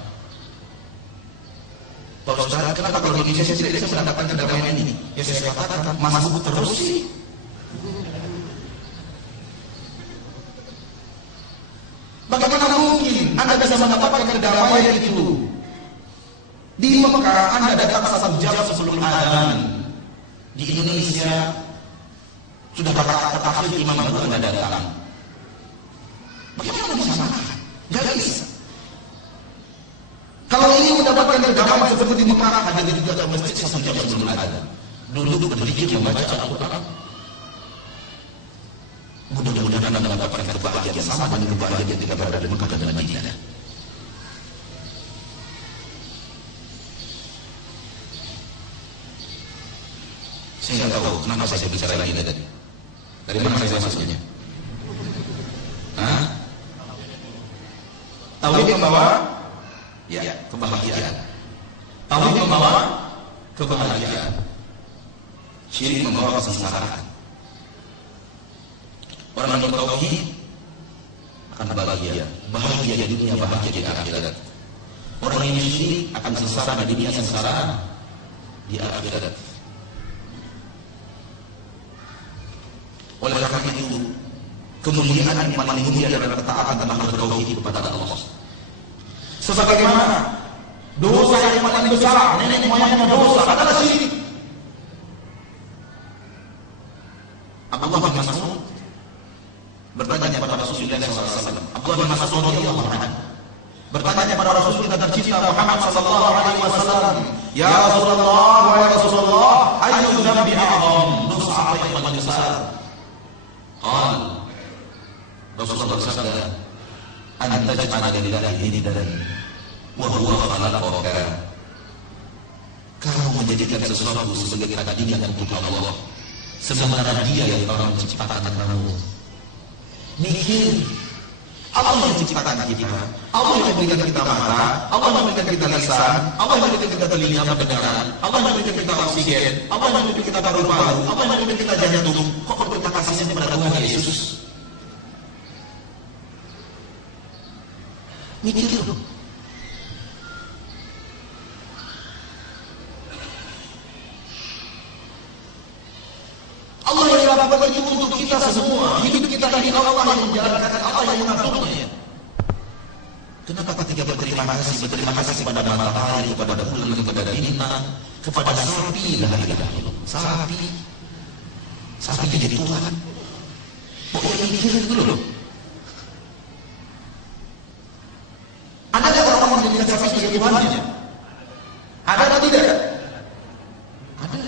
Pak Ustaz, kenapa kalau di Indonesia desa mendapatkan kedamaian ini? Ya saya katakan, Mas Bubuk terus sih. Bagaimana mungkin Anda bisa mendapatkan kedamaian itu? Di Mekah Anda datang 1 jam sebelum adzan. Di Indonesia sudah rakaat terakhir imam baru Anda datang. Bagaimana bisa makan? Gak bisa. Kalau ini mendapatkan kedamaian seperti di Mekah, Anda juga ke masjid 1 jam sebelum adzan. Duduk berzikir membaca Al-Quran. Mudah-mudahan Anda mendapatkan kebahagiaan sama dengan kebahagiaan ketika berada di Mekah dan Madinah. Saya nggak tahu kenapa saya bicara lagi tadi. Dari mana saya masuknya? Hah? Tauhid membawa ya kebahagiaan. Tauhid membawa kebahagiaan. Syirik membawa kesengsaraan. Orang yang bertauhid akan bahagia, bahagia di dunia, bahagia di akhirat. Orang yang syirik akan sengsara di dunia, sengsara di akhirat. Oleh karena itu, kemuliaan yang paling mulia adalah ketaatan dan bertauhid kepada Allah. Sebagaimana dosa yang paling besar, nenek moyangnya dosa adalah syirik. Abdullah bin Mas'ud bertanya kepada Rasulullah SAW. Abdullah bin Mas'ud radhiyallahu anhu bertanya kepada Rasulullah tercinta Muhammad sallallahu alaihi wasallam, "Ya Rasulullah, wa ya Rasulullah, ayyu dzambi a'zam?" Dosa apa yang paling besar? Qal Rasulullah bersabda, "Anta taj'ala lillahi niddan wa huwa khalaqaka." Kau menjadikan sesuatu sebagai tandingan untuk Allah, sementara Dia yang telah menciptakan kamu. Mikir, Allah yang menciptakan kita, Allah yang memberikan kita mata, Allah yang memberikan kita lisan, Allah yang memberikan kita telinga pendengaran, Allah yang memberikan kita oksigen, Allah yang memberikan kita paru-paru, Allah yang memberikan kita jantung. Kok berterima kasihnya kepada Tuhan Yesus? Mikir dulu. Allah yang lakukan itu untuk kita semua. Hidup kita dari Allah yang menjalankan, Allah yang mengaturnya. Kenapa tidak berterima kasih pada matahari, kepada bulan, kepada bintang, kepada sapi? La ilaha illallah. Sapi jadi Tuhan. Pokoknya mikirin dulu. Ada orang menjadikan sapi sebagai Tuhannya? Ada atau tidak? Ada.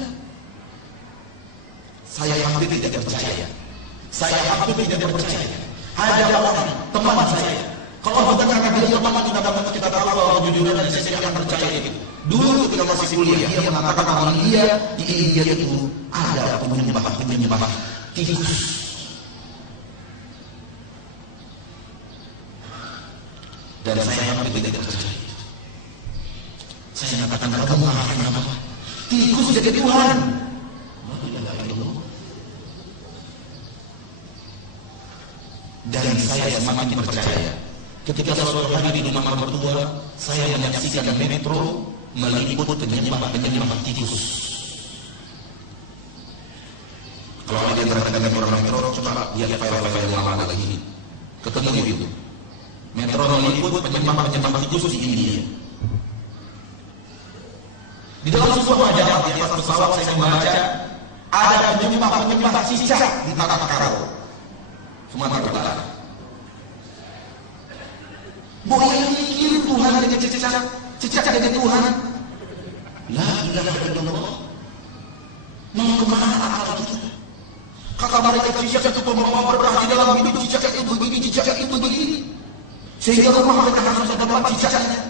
Saya hampir tidak percaya. Ada orang, teman saya, kalau bertanya dia teman kita tahu bahwa jujuran dan saya yang percaya itu. Dulu ketika masih kuliah, dia mengatakan orang dia di India itu ada penyembah tikus. Dan saya hampir tidak percaya. Saya mengatakan kamu mengatakan apa? Tikus jadi Tuhan. Dan saya semakin percaya. Ketika suatu hari di rumah mertua, saya menyaksikan metro meliput penyembah tikus. Kalau ada yang terkadang orang metro, coba lihat file-file yang lama lagi. Ketemu itu. Metro meliput penyembah tikus di India. Di dalam sebuah majalah di atas pesawat saya membaca ada penyembah cicak di Takakarau, Sumatera Utara. Boleh mikir Tuhan dengan cicak dengan Tuhan. La ilaha illallah. Mau kemana akal kita? Kata mereka cicak itu pembawa berkah di dalam hidup, cicak itu begini. Sehingga rumah mereka harus dapat cicaknya.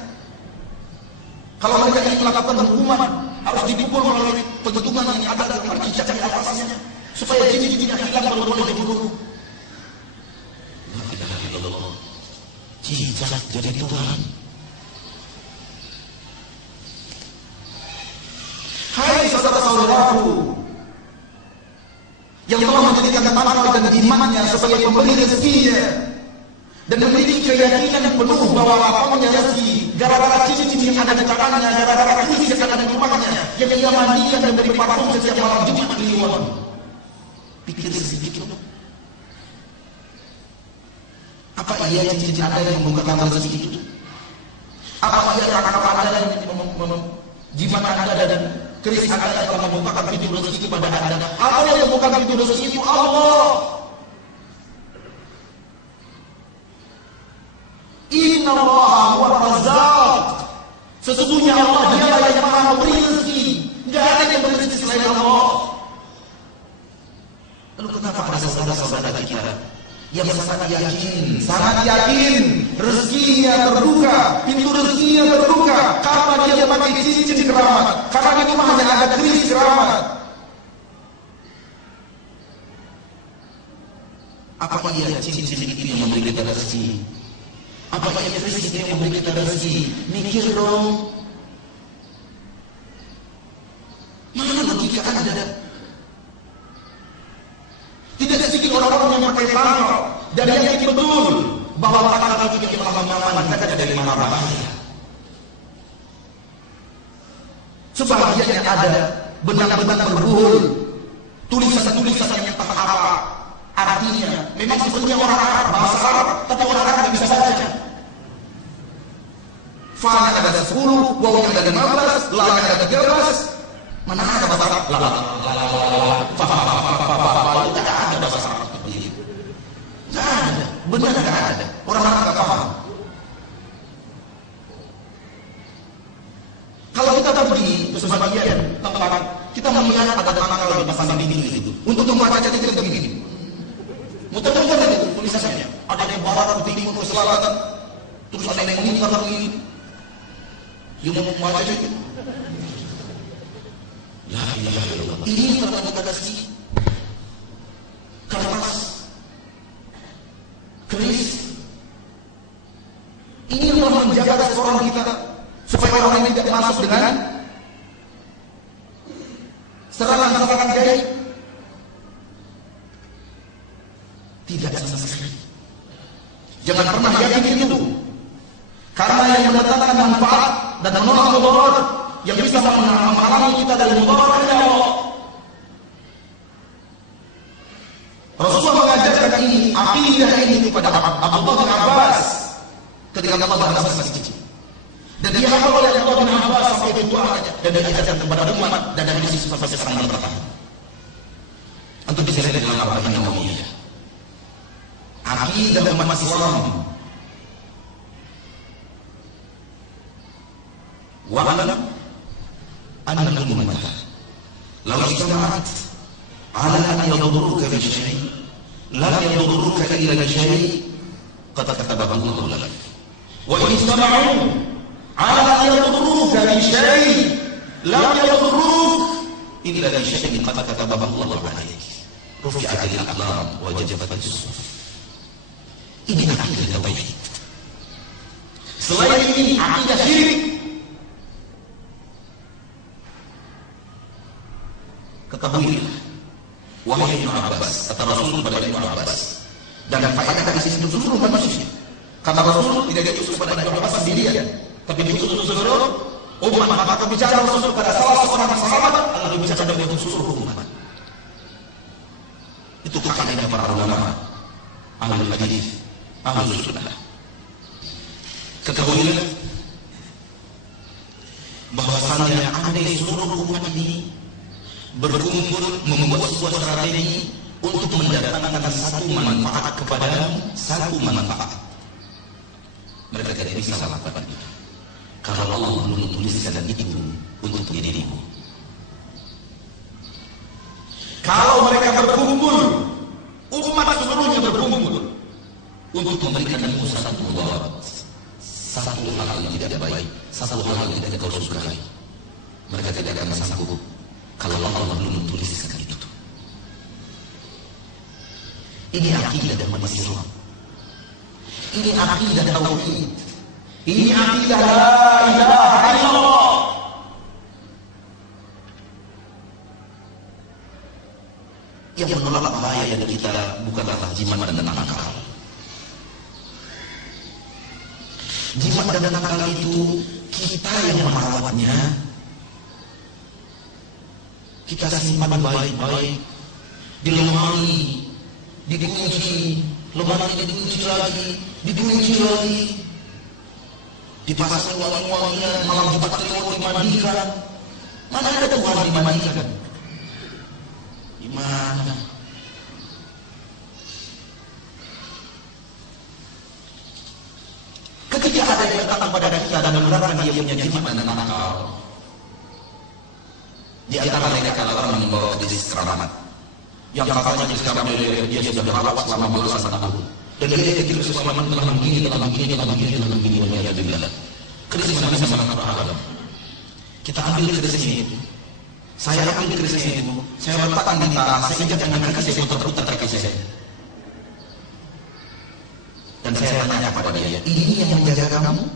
Kalau mereka ingin melakukan hukuman, harus dipukul melalui petungan yang ada dalam cicak di atasnya, supaya jin-jinnya hilang baru boleh dibunuh. Cicak jadi Tuhan. Hai saudara-saudaraku yang telah menjadikan akal dan imannya sebagai pemberi rezekinya dan memiliki keyakinan penuh bahwa lapangnya rezeki gara-gara cincin yang ada di tangannya, gara-gara keris yang ada di rumahnya, yang ia mandikan dan beri parfum setiap malam Jumat Kliwon. Pikir sedikit loh. Apa iya cincin ada yang membukakan rezeki itu? Apa iya kakak ada yang jimat anda dan keris anda yang telah membukakan pintu rezeki kepada anda? Apa yang membukakan pintu rezeki itu? Allah. Inna Allah huwa Razzaq. Sesungguhnya Allah dialah yang maha memberi rezeki. Tidak ada yang memberi rezeki selain Allah. Lalu kenapa para saudara-saudara kita yang sangat yakin rezekinya terbuka, pintu rezekinya terbuka karena dia pakai cincin keramat, karena di rumahnya ada keris keramat? Apa iya cincin itu yang memberi kita rezeki? Apa iya keris itu yang memberi kita rezeki? Mikir dong. Mana logika ada? Tidak sedikit orang-orang yang pakai tangkal dan yang yakin betul bahwa tangkal itu yang telah menyelamatkan dari mana bahaya. Sebagiannya ada benang-benang berbuhul, tulisan-tulisan yang tak apa artinya. Memang sebenarnya orang Arab, bahasa Arab, tapi orang Arab tidak bisa baca. Fa-nya ada 10, waw-nya ada 15, la-nya ada 13. Mana ada bahasa Arab? Tidak ada bahasa Arab seperti itu. Tidak ada, benar tidak ada. Orang Arab tidak paham. Kalau kita pergi ke sebagian tempat, kita melihat ada tanggal di pasang dinding itu. Untuk membaca itu begini. Muter-muter itu tulisannya. Ada yang barat, timur, ke selatan. Terus ada yang ini, ada yang ini. Yang mau membaca itu. La ilaha illallah. Ini telah kita kasih kertas, keris. Ini telah menjaga seorang kita supaya orang ini tidak masuk dengan serangan-serangan gaib. Tidak sama sekali. Jangan pernah yakin itu, karena yang mendatangkan manfaat dan menolak mudarat yang bisa menghalangi kita dari mudaratnya Allah. Rasulullah mengajarkan ini, akidah ini kepada Abdullah bin Abbas ketika Allah masih kecil. Dan dia hafal oleh Allah bin Abbas sampai tua dan dia ajarkan kepada umat dan dari sisi sampai sekarang bertahan. Untuk bisa lihat dalam Al-Quran yang mulia. Akidah umat Islam. Wa'alam annal ummata law ijtama'at 'ala an yadurruka bi syai' lam yadurruka illa bi syai' qad katabahu Allah lak. Wa in ijtama'u 'ala an yadurruka bi syai' lam yadurruka illa bi syai' qad katabahu Allah 'alaik. Rufi'atil aqlam wa wajabatis suhuf. Ini akidah tauhid. Selain ini akidah syirik. Ketahuilah, wahai Ibnu Abbas, kata Rasul kepada Ibnu Abbas, dan faedah dari sisi seluruh umat manusia. Kata Rasul tidak diutus kepada Ibnu Abbas sendirian, tapi diutus seluruh umat. Maka bicara Rasul kepada salah seorang sahabat, Allah bicara dengan seluruh umat. Itu kaidah para ulama, ahlul hadis, ahlus sunnah. Ketahuilah bahwasanya andai seluruh umat ini berkumpul membuat sebuah strategi untuk mendatangkan satu manfaat kepadamu, satu manfaat, mereka tidak bisa lakukan itu kalau Allah belum tuliskan itu untuk dirimu. Kalau mereka berkumpul, umat seluruhnya berkumpul untuk memberikanmu satu mudarat, satu hal yang tidak baik, satu hal yang tidak kau sukai, mereka tidak akan sanggup kalau Allah belum tuliskan itu. Ini akidah dan umat Islam. Ini akidah tauhid. Ini akidah la ilaha illallah. Yang menolak bahaya dari kita bukanlah jimat dan nakal. Jimat dan nakal itu kita yang merawatnya. Kita simpan baik-baik di lemari, dikunci, lemari dikunci lagi, dikunci lagi, dipasang wangi-wangian, malam Jumat Kliwon dimandikan. Mana ada Tuhan dimandikan? Di mana? Ketika ada yang datang pada kita dan menerangkan dia punya jimat dan nakal, di antara mereka orang yang membawa krisis keramat, yang katanya sekarang dia sudah merawat selama belasan tahun, dan dia yakin selama telah begini, krisis mana sama alam. Kita ambil krisis itu, saya ambil krisis itu, saya letakkan di tanah, saya injak dengan kaki saya putar-putar kaki saya, dan saya tanya kepada dia, ini yang menjaga kamu,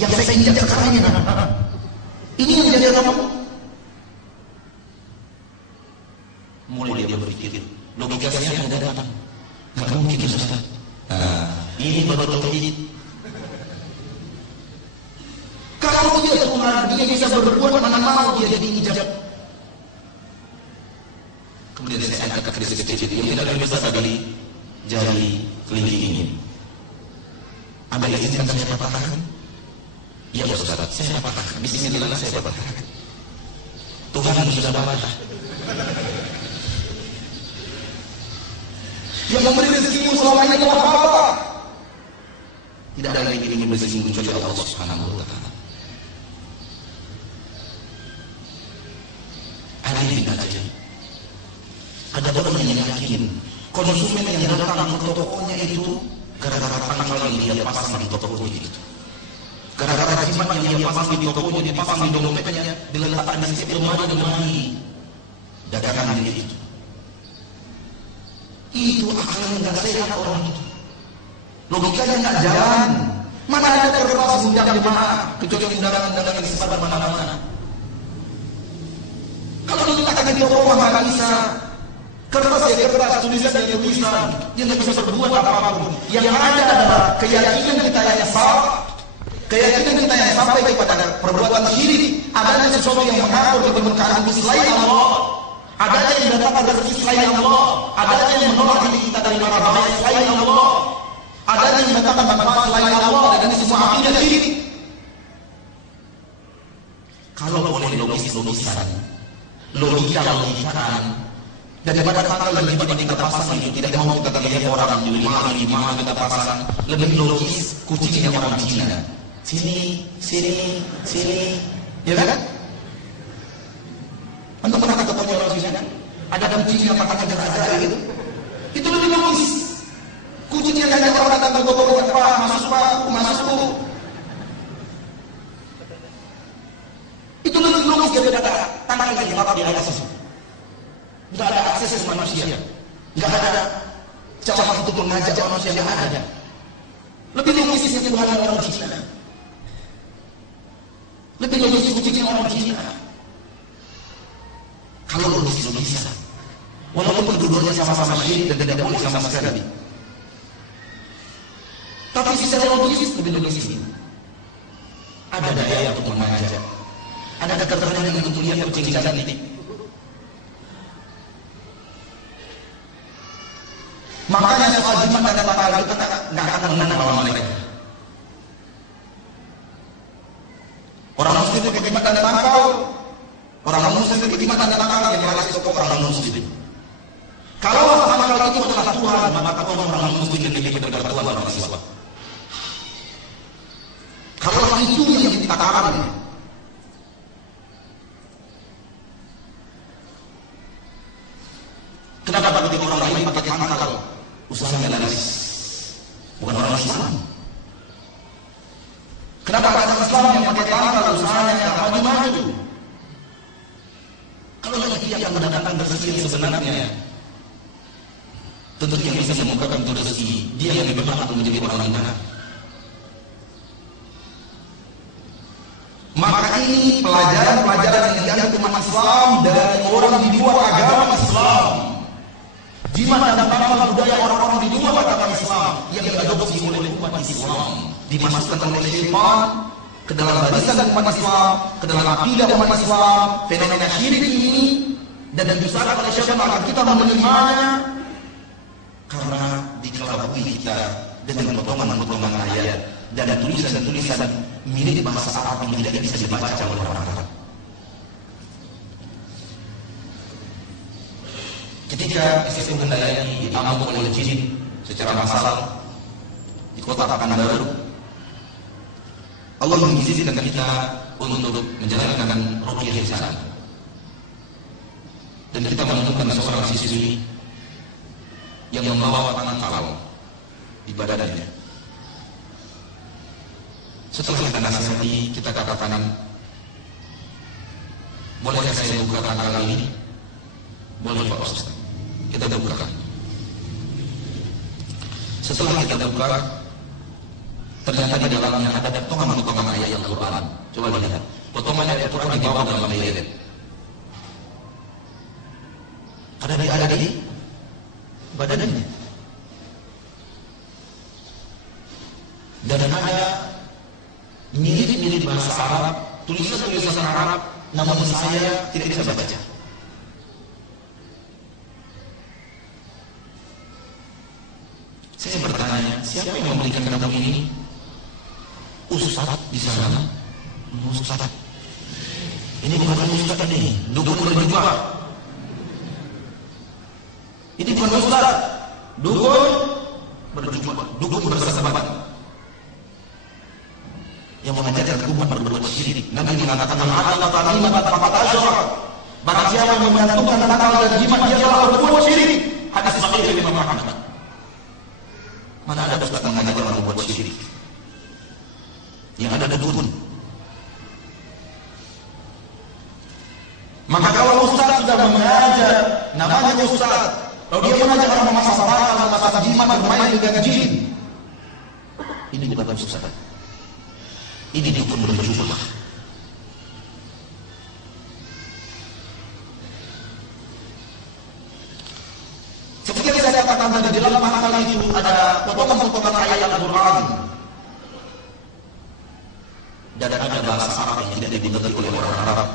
yang saya injak sekarangnya, ini yang menjaga kamu. Mulai dia berpikir, logika saya tidak datang, nggak mungkin Ustaz. Ini baru tauhid. Kalau dia Tuhan, dia bisa berbuat mana mau dia jadi ijab. Kemudian saya angkat krisis kecil yang tidak bisa dari jari kelingking ini. Anda izinkan saya patahkan? Ya Ustaz, saya patahkan. Bismillah saya patahkan. Tuhan sudah patah. Yang memberi rezekimu selama ini adalah apa? Tidak ada lagi yang memberi rezekimu kecuali Allah Subhanahu wa taala. Arifin aja. Ada orang yang yakin konsumen yang datang ke tokonya itu gara-gara tanggal yang dia pasang di tokonya itu. Gara-gara jimat yang dia pasang di tokonya, dipasang di dompetnya, diletakkan di setiap lemari dagangannya itu. Itu akal yang nggak sehat orang itu. Logikanya nggak jalan. Mana ada kertas undang jemaah kecuali undangan-undangan yang disebar mana-mana. Kalau diletakkan di toko nggak bisa. Kertas ya kertas, tulisan ya tulisan. Dia nggak bisa berbuat apa-apapun. Yang ada adalah keyakinan kita yang salah. Keyakinan kita yang sampai kepada perbuatan syirik. Adanya sesuatu yang mengatur keberkahan selain Allah. Adanya yang datang rezeki selain Allah, adanya yang menolak diri kita dari mara bahaya selain Allah, adanya yang mendatangkan manfaat selain Allah, dan ini semua akidah syirik. Kalau boleh logis-logisan, logika-logikaan, daripada tanggal lagi kita pasang itu tidak mau kita lihat orang di mana kita pasang, lebih logis kucingnya orang Cina. Sini, ya kan? Anda pernah ketemu orang Cina? Ada kucing yang tangannya gerak-gerak gitu. Itu lebih logis. Kucing yang hanya orang datang ke toko, Pak, masuk. Itu lebih logis daripada tangan lagi bapak di atas itu. Tidak ada akses manusia, tidak ada cara untuk mengajak manusia, tidak ada. Lebih logis yang Tuhan orang Cina. Lebih logis kucing orang Cina. Kalau logis-logisan, walaupun keduanya sama-sama syirik dan tidak boleh sama sekali, tapi secara logis lebih logis ini. Ada daya untuk mengajak, ada keterangan untuk melihat kucing cantik. Makanya soal jimat dan bakal kita nggak akan menang lawan mereka. Orang muslim itu jimat dan tangkal. Orang muslim itu jimat dan tangkal yang malas itu orang muslim. Kalau amal itu adalah Tuhan, maka orang muslim yang lebih dekat Tuhan orang Islam. Kalau itu yang dikatakan, kenapa bagi orang lain pakai tangkal? Usahanya laris, bukan orang Islam. Kenapa ada Islam yang pakai tangkal? Usahanya maju-maju. Kalau lagi yang mendatangkan rezeki sebenarnya, tentu yang bisa memukakan itu rezeki, dia yang lebih berhak untuk menjadi orang benar. Maka ini pelajaran-pelajaran yang dianggap umat Islam dari orang di luar agama Islam. Jimat dan tangkal budaya orang-orang di luar agama Islam yang diadopsi oleh umat Islam, dimasukkan oleh syaitan ke dalam barisan umat Islam, ke dalam akidah umat Islam. Fenomena syirik ini dan diusahakan oleh syaitan agar kita menerimanya karena dikelabui kita dengan potongan-potongan ayat dan tulisan-tulisan mirip bahasa Arab yang tidak bisa dibaca oleh orang Arab. Ketika Islam Kendayani diamuk oleh jin secara massal di kota Pekanbaru, Allah mengizinkan kita untuk menjalankan ruqyah di sana. Dan kita menemukan seorang siswi yang membawa tangkal di badannya. Setelah kita nasihati, kita katakan, bolehkah saya buka tangkal ini? Boleh Pak Ustaz. Kita buka. Setelah kita buka, ternyata di dalamnya ada potongan-potongan ayat Al-Quran. Coba lihat, potongan ayat Al-Quran dibawa dalam lelet. Ada di badannya. Dan ada mirip-mirip bahasa Arab, tulisan-tulisan Arab, namun saya tidak bisa baca. Saya bertanya, siapa yang memberikan kamu ini? Ustaz di sana. Ustaz. Ini bukan Ustaz ini, dukun berjubah. Ini bukan Ustaz, dukun berjubah, dukun bersahabat. Yang mengajarkan umat berbuat syirik. Nabi mengatakan, "A'alla tamimat faqad asyrak." Barang siapa yang menyantumkan tangkal dan jimat, dia telah berbuat syirik. Hadis sahih dari Imam Ahmad. Mana ada Ustaz mengajar orang berbuat syirik? Yang ada dukun. Maka kalau Ustaz sudah mengajar, namanya Ustaz. Kalau dia mengajar orang memasak tangkal, memasak jimat, bermain dengan jin, ini bukan Ustaz. Ini dukun berjubah. Seperti yang saya katakan tadi, di dalam tangkal itu ada potongan-potongan ayat Al-Quran. Dan ada bahasa Arab yang tidak dimengerti oleh orang Arab.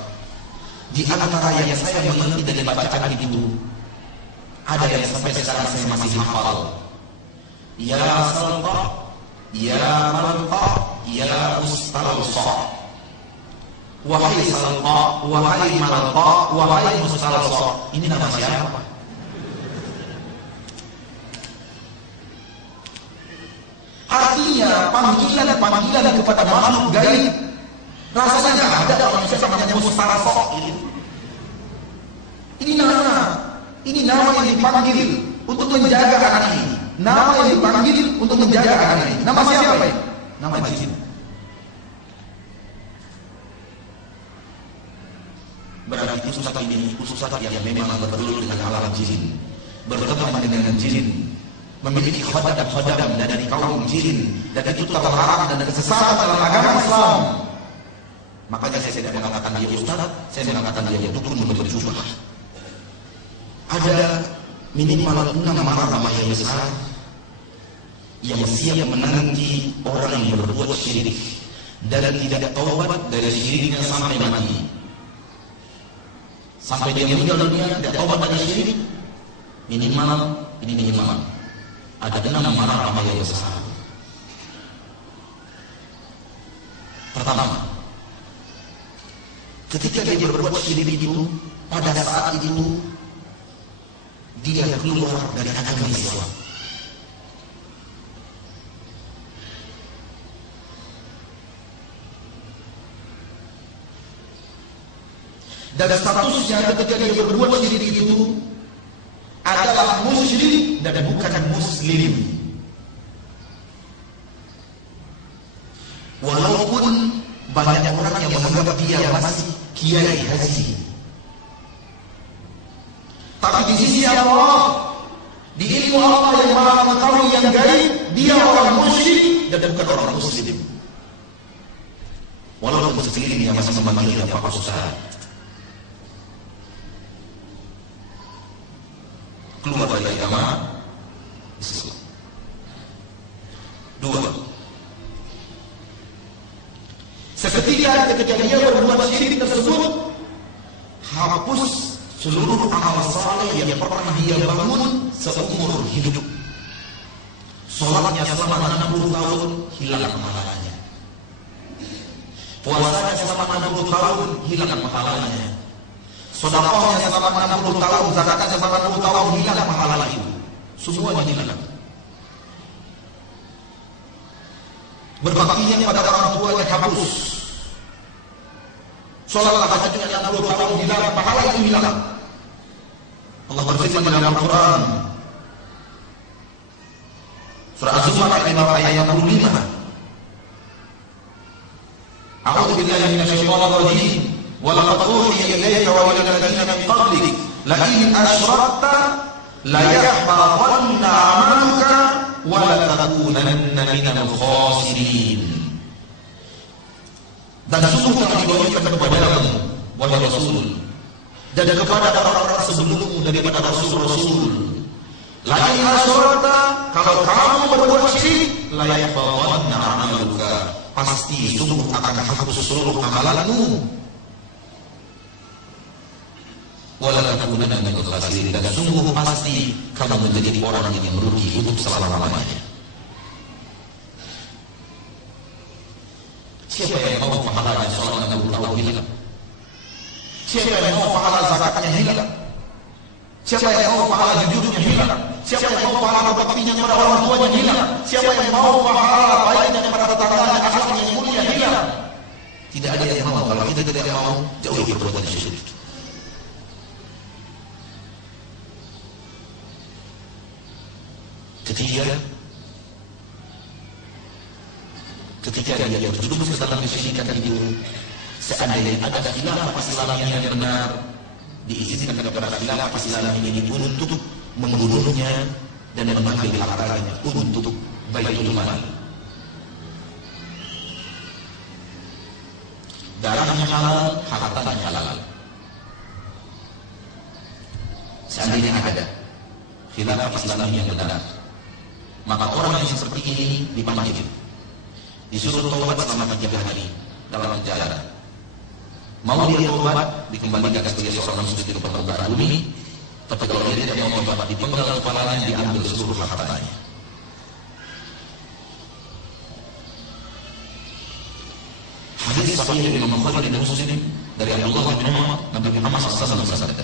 Di antara yang saya mengerti dari bacaan itu, ada yang sampai sekarang saya masih hafal. ya salqa, ya malqa, ya mustalsa. Wahai salqa, wahai malqa, wahai mustalsa. Ini nama siapa? Artinya panggilan kepada makhluk gaib. Rasanya ada orang yang namanya mustalsa. Ini nama yang dipanggil untuk menjaga anak ini. Nama yang dipanggil untuk menjaga anak ini. Nama siapa ini? Nama jin. Berarti ustaz ini ustaz yang memang bergaul dengan alam jin, berteman dengan jin, memiliki khodam dari kaum jin, dan itu terlarang dan kesesatan dalam agama Islam. Makanya saya tidak mengatakan dia ustaz, saya mengatakan dia dukun berjubah. Ada minimal 6 nama yang besar yang siap menanti orang yang berbuat syirik dan tidak taubat dari syiriknya sampai mati. Sampai dia meninggal dunia tidak taubat dari syirik. Minimal ada 6 nama yang besar. Pertama, ketika dia berbuat syirik itu, pada saat itu dia keluar dari agama Islam. Dan statusnya ketika dia berbuat syirik itu adalah musyrik dan bukan muslim. Walaupun banyak orang yang menganggap dia masih kiai haji, tapi di sisi Allah, di ilmu Allah yang maha mengetahui yang gaib, dia orang musyrik dan bukan orang muslim. Walaupun sekelilingnya masih memanggil dia Pak Ustaz. Keluar dari agama Islam. 2. Seketika dia berbuat syirik tersebut, hapus seluruh amal saleh yang pernah dia bangun seumur hidup. Salatnya selama 60 tahun hilang pahalanya. Puasanya selama 60 tahun hilang pahalanya. Sedekahnya selama 60 tahun, zakatnya selama 60 tahun hilang pahala itu. Semuanya hilang. Berbaktinya pada orang tuanya hapus. Salat tahajudnya 60 tahun hilang, pahala itu hilang. Allah berfirman dalam Al-Quran, surah Az-Zumar ayat 65. A'udzu billahi minasyaitonir rajim. Wa laqad uhiya ilayka wa ila alladziina min qablik la in asyrakta la yahbatanna 'amaluka wa la takunanna minal khasirin. Dan sungguh telah diwahyukan kepadamu wahai Rasul dan kepada orang-orang sebelummu daripada Rasul-Rasul, la in asyrakta, kalau kamu berbuat syirik, la yahbatanna 'amaluka, pasti sungguh akan hapus seluruh amalanmu. Wala takunanna minal khasirin, dan sungguh pasti kamu menjadi orang yang merugi untuk selama-lamanya. Siapa yang mau pahalanya sholat 60 tahun hilang? Siapa yang mau pahala zakatnya hilang? Siapa yang mau pahala jujurnya hilang? Siapa yang mau pahala baktinya kepada orang tuanya hilang? Siapa yang mau pahala baiknya kepada tetangganya, akhlaknya yang mulia hilang? Tidak ada yang mau. Kalau kita tidak mau, jauhi perbuatan syirik. Ketika dia terjerumus ke dalam kesyirikan itu, seandainya ada khilafah Islamiyah yang benar, diizinkan kepada khilafah Islamiyah ini untuk membunuhnya dan mengambil hartanya untuk Baitul Mal. Darahnya halal, hartanya halal. Seandainya ada khilafah Islamiyah yang benar, maka orang yang seperti ini dipanggil, disuruh taubat selama 3 hari dalam penjara. Mau dia taubat, dikembalikan sebagai seorang muslim ke permukaan bumi. Tapi kalau dia tidak mau taubat, dipenggal kepalanya, diambil seluruh hartanya. sahih Imam Bukhari dan Muslim dari Abdullah bin Umar, Nabi Muhammad SAW bersabda,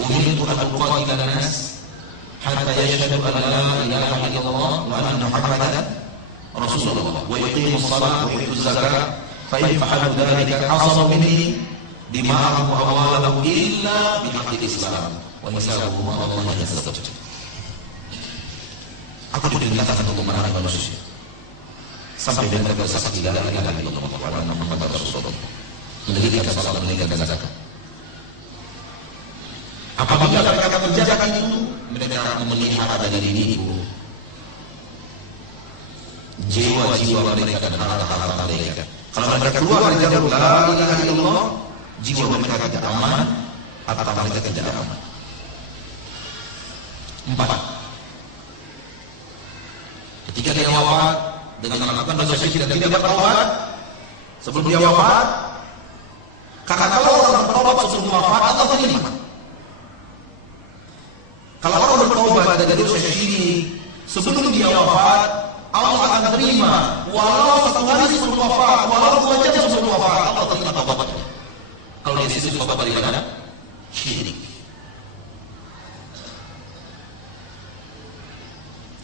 "Umirtu an uqatila an-nas hatta yashhadu an la ilaha illallah wa anna Muhammadan Rasulullah wa yuqimu as-salata wa yu'tu az-zakata fa in fa'alu dhalika 'asamu minni dima'ahum wa amwalahum illa bihaqqil Islam wa hisabuhum 'ala Allah azza wa jalla." Aku diperintahkan untuk melarang manusia sampai mereka bersaksi la ilaha illallah wa anna Muhammadar Rasulullah, mendirikan salat, meninggalkan zakat. Apabila mereka mengerjakan itu, mereka akan memelihara dari diriku jiwa-jiwa mereka dan harta-harta mereka. Kalau mereka keluar dari jalur la ilaha illallah, jiwa mereka tidak aman, harta mereka tidak aman. 4. Ketika dia wafat dengan melakukan dosa syirik dan tidak bertobat sebelum dia wafat, karena kalau orang bertobat sebelum wafat, Allah terima. Kalau orang bertobat dari dosa syirik sebelum dia wafat, Allah akan terima. Walau 1 hari sebelum wafat, walau 2 jam sebelum wafat, Allah terima taubatnya. Kalau dia sisi tobat daripada syirik.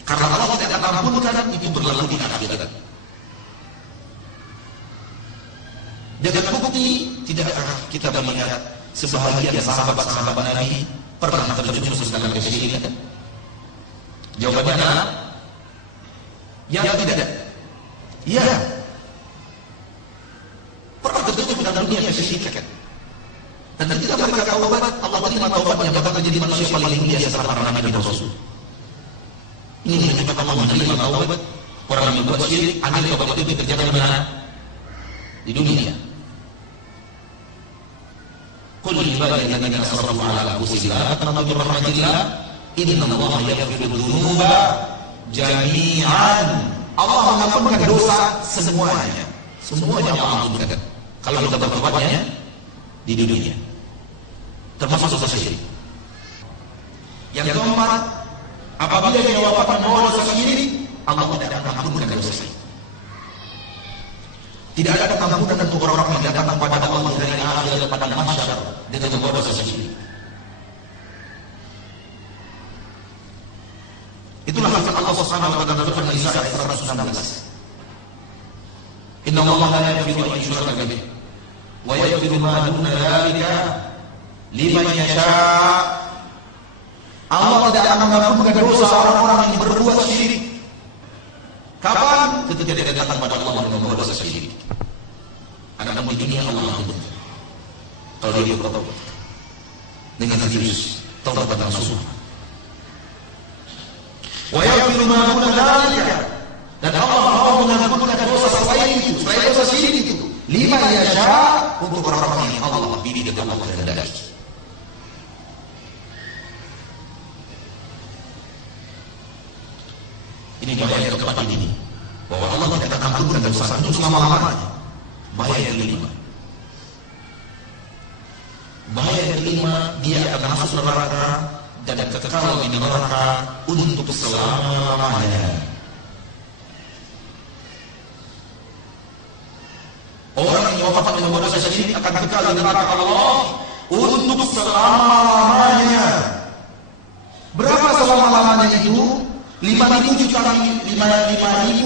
Karena Allah tidak akan ampunkan, itu berlalu di akhirat. Dengan bukti, tidak akan kita melihat sebahagian sahabat-sahabat Nabi pernah terjerumus dalam kesyirikan. Jawabannya adalah ya tidak. Ya. Pernah terjerumus dalam dunia kesyirikan. Dan ketika mereka taubat, Allah terima taubatnya, bahkan menjadi manusia paling mulia setelah para nabi dan rasul. Ini menunjukkan Allah menerima taubat orang yang berbuat syirik. Andai taubat itu terjadi di mana? Di dunia. Qul lil ladzina asrafu ala anfusihim la taqnatu min rahmatillah innallaha yaghfiru dzunuba jami'an. Allah mengampunkan dosa semuanya. Semuanya Allah ampunkan. Kalau kita bertobatnya di dunia. Termasuk dosa syirik. Yang keempat, apabila dia wafat membawa dosa syirik, Allah tidak akan mengampunkan dosa syirik. Tidak ada pengampunan untuk orang-orang yang datang kepada Allah dari akhirat pada mahsyar dengan membawa dosa syirik. Itulah firman Allah Subhanahu wa taala dalam An-Nisa ayat 119. Inna Allah la yaghfiru an yushraka bihi wa yaghfiru ma duna dzalika liman yasha'. Allah tidak akan mengampunkan dosa orang-orang yang berbuat syirik. Kapan? Ketika dia datang pada Allah dengan membawa dosa syirik. Namun di dunia Allah ampun. Kalau dia bertobat dengan serius, taubat dan nasuh. Wa yaghfiru ma duna dzalika, dan Allah mau mengampunkan dosa selain itu, selain dosa syirik itu. Liman yasha', untuk orang-orang yang Allah pilih dan Allah kehendaki. Ini bahaya yang keempat ini, bahwa Allah tidak akan ampunkan dosa untuk selama-lamanya. Bahaya yang kelima. Bahaya yang kelima, dia akan masuk neraka dan kekal di neraka untuk selama-lamanya. Orang yang wafat dengan dosa syirik akan kekal di neraka Allah untuk selama-lamanya. Berapa selama-lamanya itu? 5.000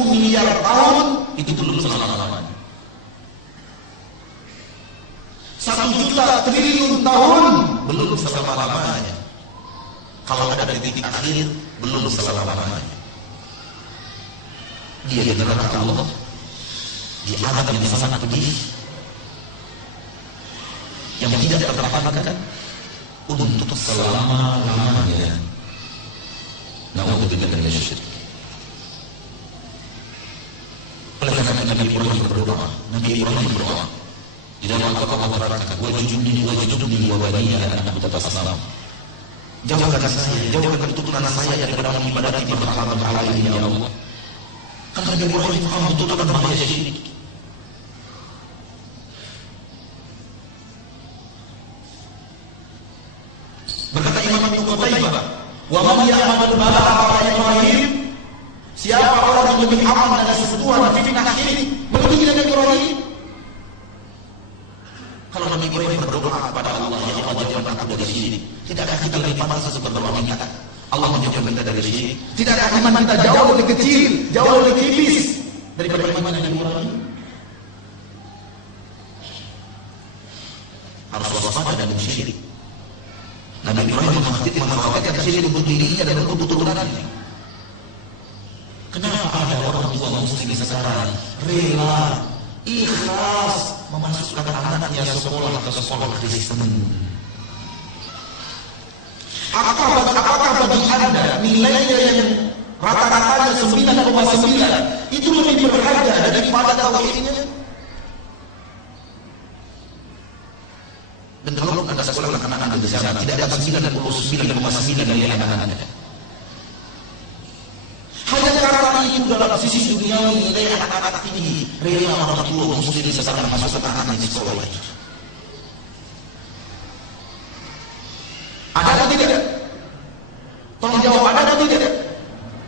miliar tahun, itu belum selama-lamanya. 1 juta triliun tahun, belum selama-lamanya. Kalau ada titik akhir, belum selama-lamanya. Dia di neraka Allah, di azab yang sangat pedih, yang tidak tertahankan untuk selama-lamanya. Na'udzubillah minasy syirik. Oleh karena Nabi Ibrahim berdoa, di dalam Al-Qur'an Allah berkata, wajudni wa baniya an na'budu asnam. Jauhkan saya, jauhkan tuntunan saya daripada mengibadati berhala-berhala ini ya Allah. Karena Nabi Ibrahim paham tuntunan bahaya syirik. Berkata Imam Ibnu Qutaibah, wa man ya'mal bala'a Ibrahim, siapa orang yang lebih aman dari sebuah fitnah syirik melebihi Nabi Ibrahim? Nabi Ibrahim berdoa kepada Allah, ya Allah jauhkan aku dari sini. Tidakkah kita lebih pantas berdoa minta Allah menjauhkan kita dari sini? Tidakkah iman kita jauh lebih kecil, jauh lebih tipis daripada iman Nabi Ibrahim? Harus waspada dan syirik. Nabi Ibrahim mengkhawatirkan syirik untuk dirinya dan untuk keturunannya. Kenapa ada orang tua muslim sekarang rela, ikhlas memasukkan anaknya sekolah ke sekolah Kristen? Apakah bagi Anda nilainya yang rata-ratanya 9,9 itu lebih berharga daripada tauhidnya? Dan kalau Anda sekolah anak-anak di sana tidak akan 99,9 dari anak-anak Anda. Hanya karena itu dalam sisi dunia nilai anak-anak tinggi, rela orang tua muslim sekarang masukkan anak di sekolah itu. Ada atau tidak? Tolong jawab, ada atau tidak?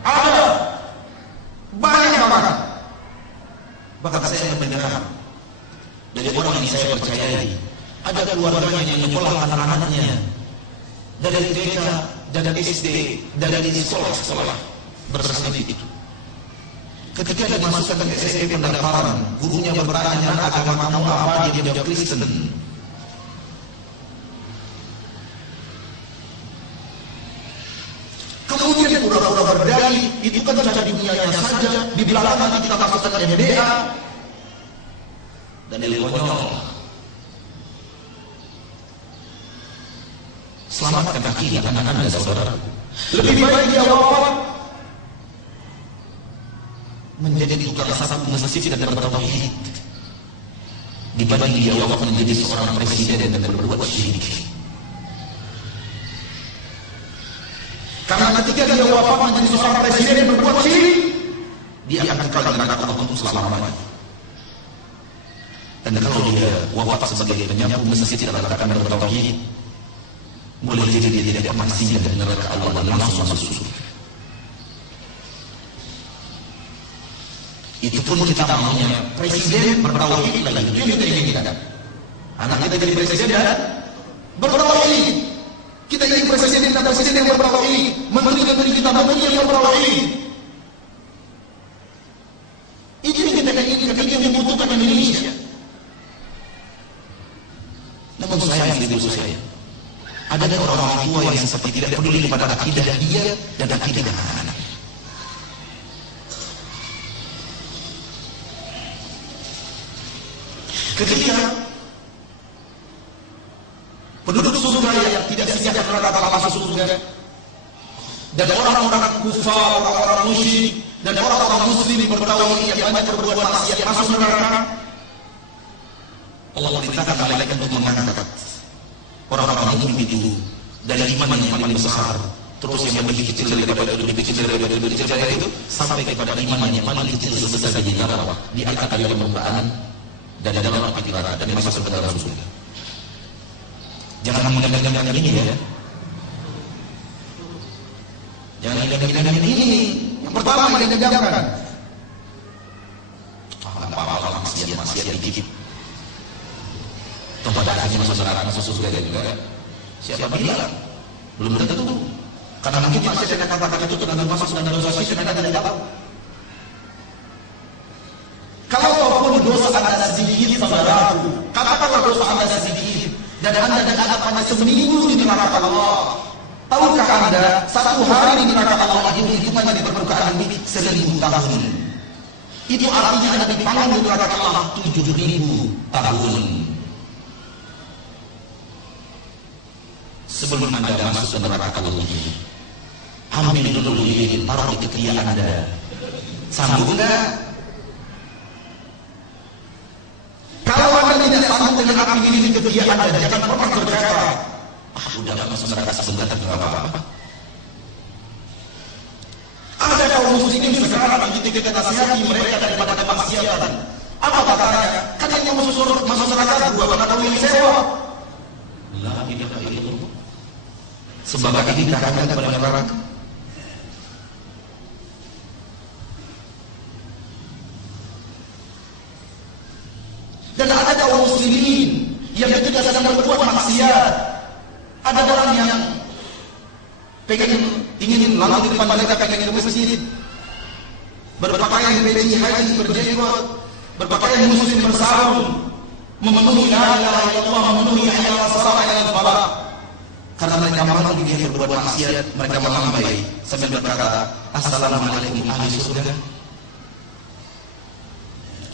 Ada. Banyak banget. Bahkan saya mendengar dari orang yang saya percayai, ada keluarganya yang menyekolah anak-anaknya dari TK, dari SD, dari sekolah bersertif itu. Ketika dimasukkan ke SMP pendaftaran, gurunya bertanya agama kamu apa, dia jawab Kristen. Kemudian pura-pura berdalih, itu kan saja di dunianya saja, di belakang nanti kita masukkan MBA. Dan yang konyol, selamatkan akidah anak-anak dan saudara. Lebih baik dia wafat menjadi tukang sapu masjid dan bertauhid dibanding dia wafat menjadi seorang presiden dan berbuat syirik. Karena ketika dia wafat menjadi seorang presiden dan berbuat syirik, dia akan kekal di neraka Allah untuk selama-lamanya. Dan kalau dia wafat sebagai penyapu masjid dan akan bertauhid, boleh jadi dia tidak pernah singgah di neraka Allah dan langsung masuk surga. Itu pun kita maunya presiden bertauhid lagi. Itu yang kita inginkan. Anak kita jadi presiden dan bertauhid. Kita ingin presiden dan presiden yang bertauhid, menteri-menteri kita menteri yang bertauhid. Itu yang kita inginkan, itu yang dibutuhkan Indonesia. Namun sayang di diri saya, ada orang tua yang seperti tidak peduli pada akidah dia dan akidah anak-anak. Ketika penduduk surga yang tidak siap neraka masuk surga, dan orang-orang kufar, orang-orang musyrik, dan orang-orang muslim bertauhid yang banyak berbuat maksiat masuk neraka, Allah perintahkan malaikat untuk mengangkat orang-orang mukmin itu dari iman yang paling besar, terus yang lebih kecil daripada itu, lebih kecil daripada itu, lebih kecil daripada itu, sampai kepada iman yang paling kecil sebesar biji zarah, diangkat dari permukaan dan dalam api neraka dan masuk ke dalam surga. Jangan menggandang-gandang ini ya. Jangan menggandang-gandang ini. Yang pertama yang digandangkan. Apa-apa maksiat dikit. Toh pada akhirnya masuk neraka, masuk surga dan juga. Siapa bilang? Belum tentu. Karena mungkin maksiat yang katakan itu dengan masuk dan dosa syirik dan tidak tahu. Kalau dosa Anda sedikit, saudaraku, katakanlah dosa Anda sedikit, dan Anda dikatakan seminggu di neraka Allah. Tahukah Anda, satu hari di neraka Allah itu hitungannya di permukaan bumi 1000 tahun. Itu artinya Anda dipanggang di neraka Allah 7000 tahun. Sebelum Anda masuk ke neraka Allah ini, ambil dulu lilin, taruh di ketiak Anda. Sanggup enggak? Kalau Anda tidak sanggup dengan api ini di ketiak Anda, jangan pernah berkata, udah gak masuk neraka sebentar, gak apa-apa. Ada kaum muslimin sekarang begitu kita nasihati mereka daripada kemaksiatan. Apa katanya? Kan yang masuk neraka gua, karena kau yang sewa. La ilaha illallah. Sebab ini dikatakan kepada neraka. Dan ada kaum muslimin yang ketika sedang berbuat maksiat. Ada orang yang ingin lalu di depan mereka pengen ke masjid, berpakaian peci haji, berjenggot, berpakaian muslim bersarung, memenuhi la ilaha illallah, memenuhi hayya 'alas shalah, hayya 'alal falah. Karena mereka malu dia berbuat maksiat, mereka melambai sambil berkata, assalamualaikum ahli surga.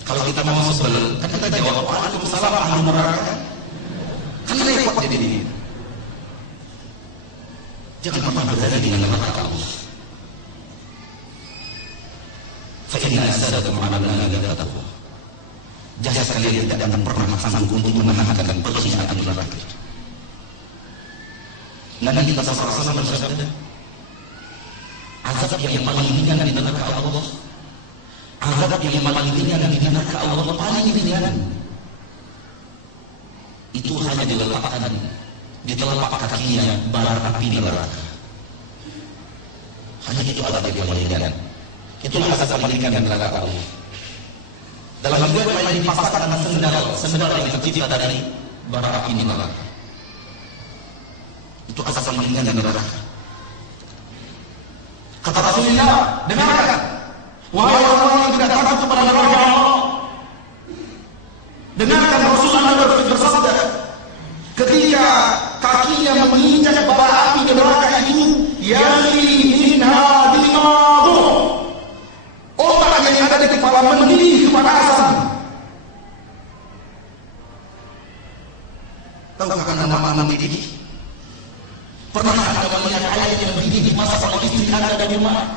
Kalau kita mau sebel, kan kita jawab waalaikumsalam ahli neraka. Kan repot jadi. Jangan pernah berada di neraka Allah. Fa inna asadakum 'ala an-nari taqwa. Jasad kalian tidak akan pernah sanggup untuk menahan perkhidmatan neraka. Nabi kita sallallahu alaihi wasallam bersabda, azab yang paling ringan di neraka Allah, azab yang paling ringan di neraka Allah, paling ringan itu hanya diletakkan di telapak kakinya bara api neraka. Hanya itu azab yang paling ringan. Itulah azab paling ringan di neraka Allah. Dalam riwayat lain dipasangkan sendal yang tercipta dari bara api neraka. Itu azab paling ringan di neraka. Kata Rasulullah, dengarkan, wahai orang-orang yang tidak takut kepada neraka Allah. Dengarkan Rasulullah bersabda, ketika kakinya menginjak bara api neraka itu, yali minha dimaghu, otak yang ada di kepala mendidih kepanasan. Tahukah nama mendidih? Pernah Anda melihat ayat yang mendidih masa sama istri Anda dan rumah?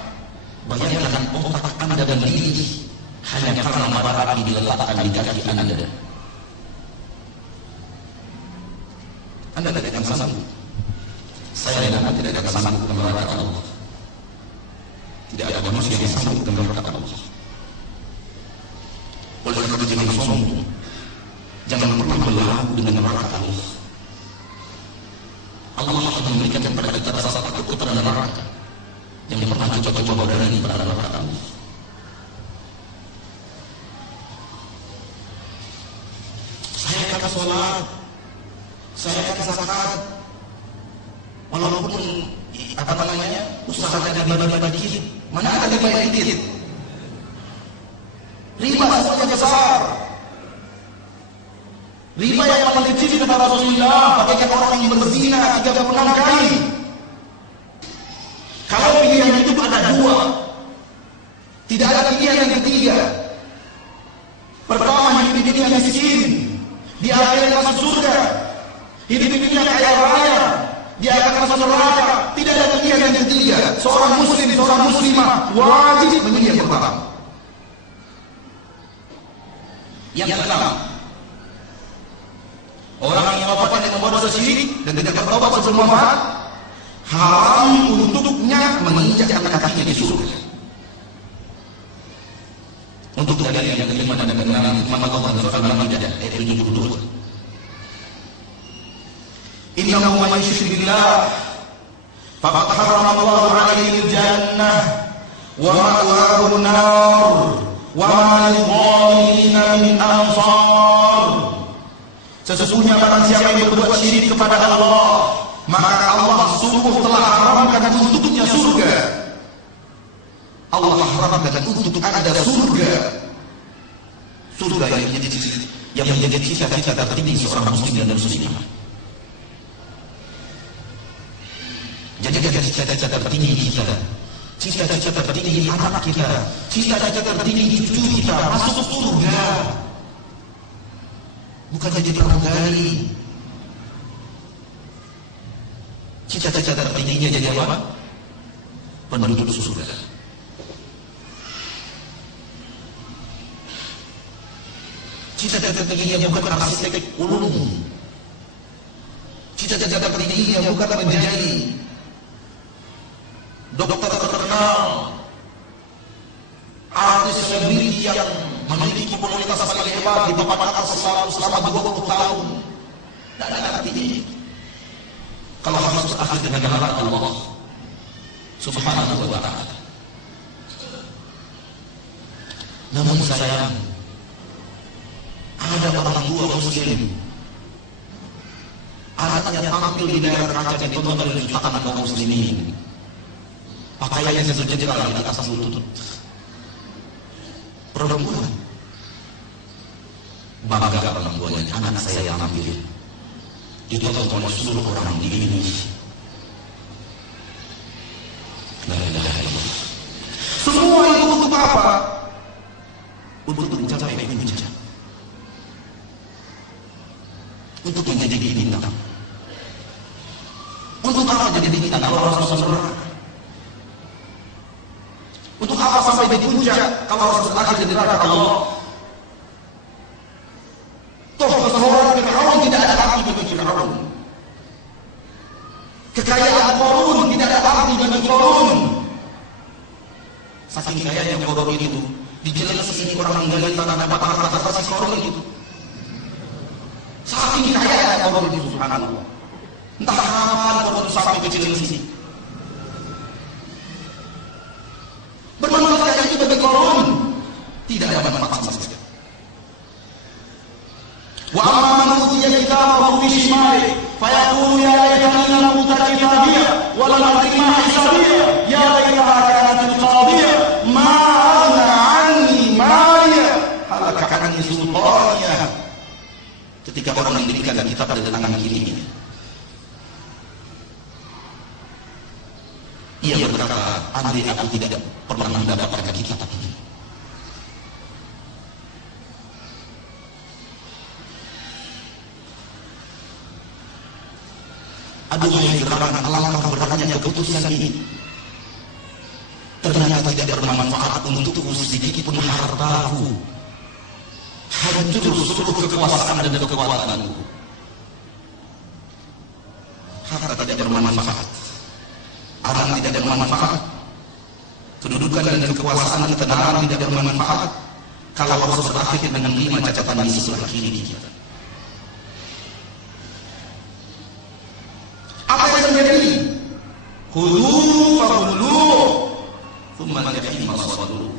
Bayangkan otak Anda dan mendidih hanya karena bara api diletakkan di kaki Anda. Anda tidak akan sanggup. Saya dan Anda tidak akan sanggup dalam neraka Allah. Tidak ada manusia yang sanggup dalam neraka Allah. Oleh karena jangan sombong, jangan pernah berlaku dengan neraka Allah. Allah akan memberikan kepada kita rasa takut kepada neraka yang pernah coba-coba berani pada neraka Allah. Saya akan sholat, saya akan zakat, walaupun usahanya dibagi-bagi dikit, mana ada dibagi dikit? Riba semuanya besar. Riba yang paling kecil kata Rasulullah, bagaikan orang yang berzina 36 kali. Kalau pilihan itu ada dua, tidak ada pilihan yang ketiga. Pertama, hidup di dunia miskin, di akhirat masuk surga. Hidup di dunia kaya raya, dia akan masuk neraka. Tidak ada pilihan yang ketiga. Seorang muslim, seorang muslimah wajib memilih yang pertama. Yang keenam, orang yang wafat dengan membawa dosa syirik dan tidak bertobat sebelum wafat, haram untuknya menginjak kakinya di surga. Untuk dalil yang kelima dan keenam, firman Allah dalam surah Al-Maidah ayat 72. Innahu man yusyrik billah faqad harrama Allahu 'alaihi al-jannah wa ma'wahu an-nar wa ma lil-zalimin min ansar. Sesungguhnya barang siapa yang berbuat syirik kepada Allah, maka Allah sungguh telah haramkan untuknya surga. Allah haramkan untuk ada surga. Surga yang menjadi cita-cita tertinggi seorang muslim dan muslimah. Jadi cita-cita tertinggi kita, cita-cita tertinggi anak kita, cita-cita tertinggi cucu kita masuk surga. Bukan jadi pramugari. Cita-cita tertingginya jadi apa? Penduduk surga. Cita-cita tertingginya bukan arsitek ulung. Cita-cita tertingginya bukan menjadi dokter terkenal, artis selebriti yang memiliki popularitas paling hebat di papan atas selama 20 tahun. Tidak ada artinya. Kalau harus akhir dengan jalan Allah Subhanahu wa ta'ala. Namun sayang, ada orang tua muslim saatnya tampil di layar kaca ditonton oleh jutaan kaum muslimin. Pakaiannya sejengkal di atas lutut. Perempuan bangga orang tuanya, anak saya yang tampil ditonton oleh seluruh orang di Indonesia. La ilaha illallah. Semua itu untuk apa? Untuk mencapai puncak. Untuk menjadi bintang. Untuk apa jadi bintang kalau harus masuk neraka? Untuk apa sampai di puncak kalau harus berakhir di neraka Allah? Toh kesohoran Fir'aun tidak ada arti bagi Fir'aun. Kekayaan Qarun tidak ada arti bagi Qarun. Saking kayanya Qarun itu, dijelaskan orang menggali tanah dapat harta kasih Qarun itu. Saking kayanya Qarun itu, subhanallah. Entah kapan Qarun sampai ke Cilengsi. Bermanfaat itu bagi Qarun tidak ada manfaat sama sekali. Wa amma man utiya kitabahu bi shimalihi fayaqulu ya laitani lam uta kitabiya wa lam adri ma hisabiya ya laitaha kanat qadiya ma aghna anni maliya halaka anni sultaniya. Ketika orang diberikan kitab dari tangan kirinya, ia berkata, andai aku tidak pernah mendapatkan kitab ini. Aduh, wahai Fir'aun, alangkah beratnya keputusan ini. Ternyata tidak bermanfaat untukku sedikit pun hartaku. Hancur seluruh kekuasaan dan kekuatanku. Harta tidak bermanfaat. Anak tidak bermanfaat. Kedudukan dan kekuasaan ketenaran tidak bermanfaat kalau harus berakhir dengan 5 catatan di sebelah kiri kita. Apa yang terjadi? Khudhu fagullu thumma al-jahima sallu.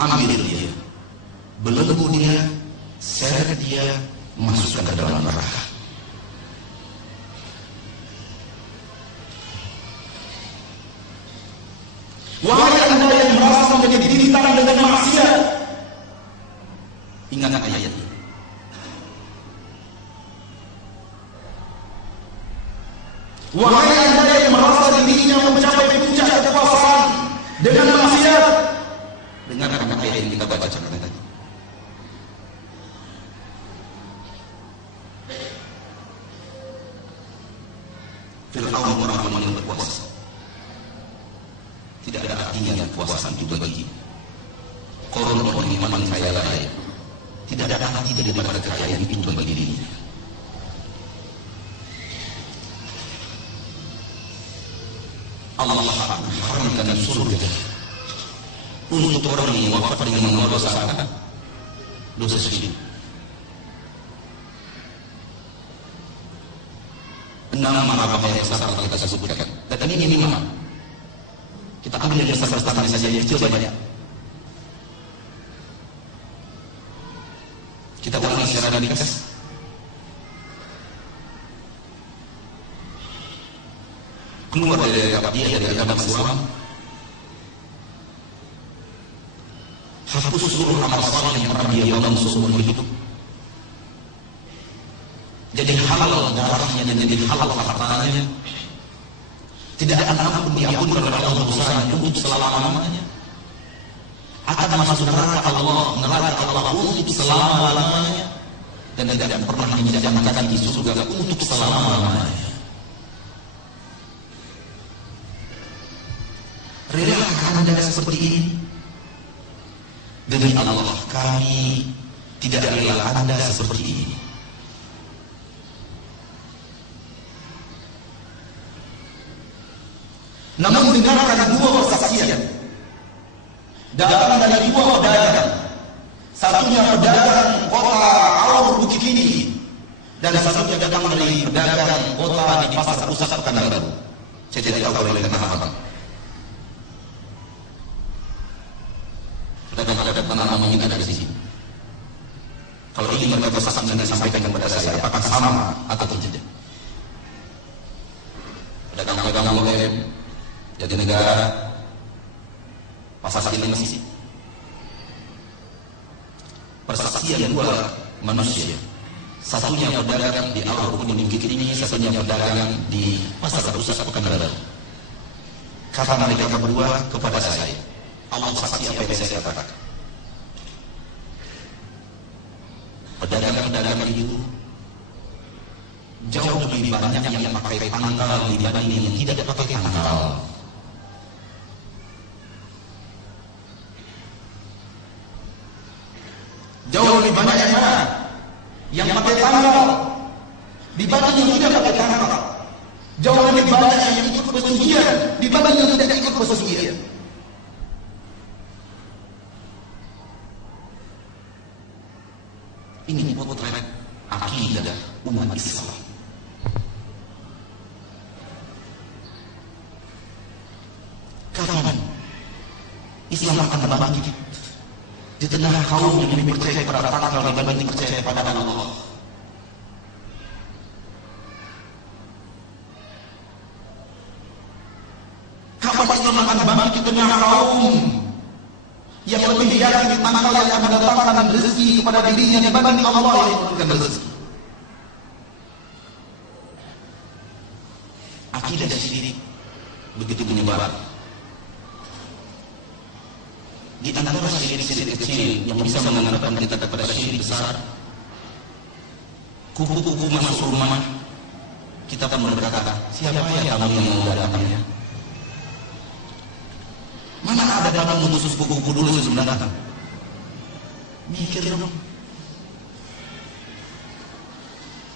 Ambil dia, belenggu dia, seret dia, masukkan ke dalam neraka. Wahai anda yang merasa menjadi bintang dengan maksiat, ingat ayat ini. Wahai anda yang merasa dirinya mencapai puncak kekuasaan dengan maksiat, dengarkan ayat yang kita bacakan tadi. Fir'aun orang yang berkuasa. Tidak ada artinya kekuasaan itu bagi Qarun orang yang memang kaya raya. Tidak ada arti daripada kekayaan itu bagi dirinya. Allah haramkan surga untuk orang yang wafat dengan mendosakan dosa syirik. 6 marabah yang besar telah kita sebutkan. Dan ini 5. Kita ambil yang besar-besar saja, yang kecil banyak. Kita ulangi secara ringkas. Keluar dari agama Islam, hapus seluruh amal saleh yang pernah dia bangun seumur hidup. Jadi halal darahnya dan jadi halal hartanya. Tidak ada ampun diampunkan oleh Allah dosanya untuk selama-lamanya. Akan masuk neraka Allah untuk selama-lamanya, dan tidak pernah menjadikan di surga untuk selama-lamanya. Relakah Anda seperti ini? Demi Allah, kami tidak rela Anda seperti ini. Namun dengarkan 2 persaksian datang dari 2 pedagang. Satunya pedagang kota Aur Bukit Tinggi, dan satunya datang dari pedagang kota di Pasar Pusat Pekanbaru. Saya tidak tahu oleh kenapa. Pedagang-pedagang tanah mungkin ada di sini. Kalau ini mereka bersaksi dan sampaikan kepada saya, apakah sama atau tidak? negara, pasal ini masih persaksian dua manusia, satunya berdagang di awal rukun bukit ini, satunya berdagang di pasar pusat Pekanbaru. Kata mereka berdua kepada saya, Allah saksi apa yang saya katakan. Pedagang-pedagang itu jauh lebih banyak yang pakai tanggal dibanding yang tidak pakai tanggal. Jauh lebih banyak yang pakai tanggal dibanding yang tidak pakai tanggal. Jauh lebih banyak yang ikut pesugihan dibanding yang tidak ikut pesugihan. Ini potret akidah umat Islam. Kapan Islam akan bangkit di tengah kaum yang lebih percaya pada tanggal dibanding percaya pada Allah? Kapan Islam akan bangkit di tengah kaum yang lebih yakin tanggal yang akan mendatangkan rezeki kepada dirinya dibanding Allah yang memberikan rezeki? Akidah syirik begitu menyebar. Di antara syirik-syirik kecil yang bisa mengantarkan kita kepada syirik besar, kuku-kuku masuk rumah, kita pun berkata, siapa ya tamu yang mau datangnya? Mana ada tamu khusus kuku-kuku dulu sebelum datang? Mikir dong.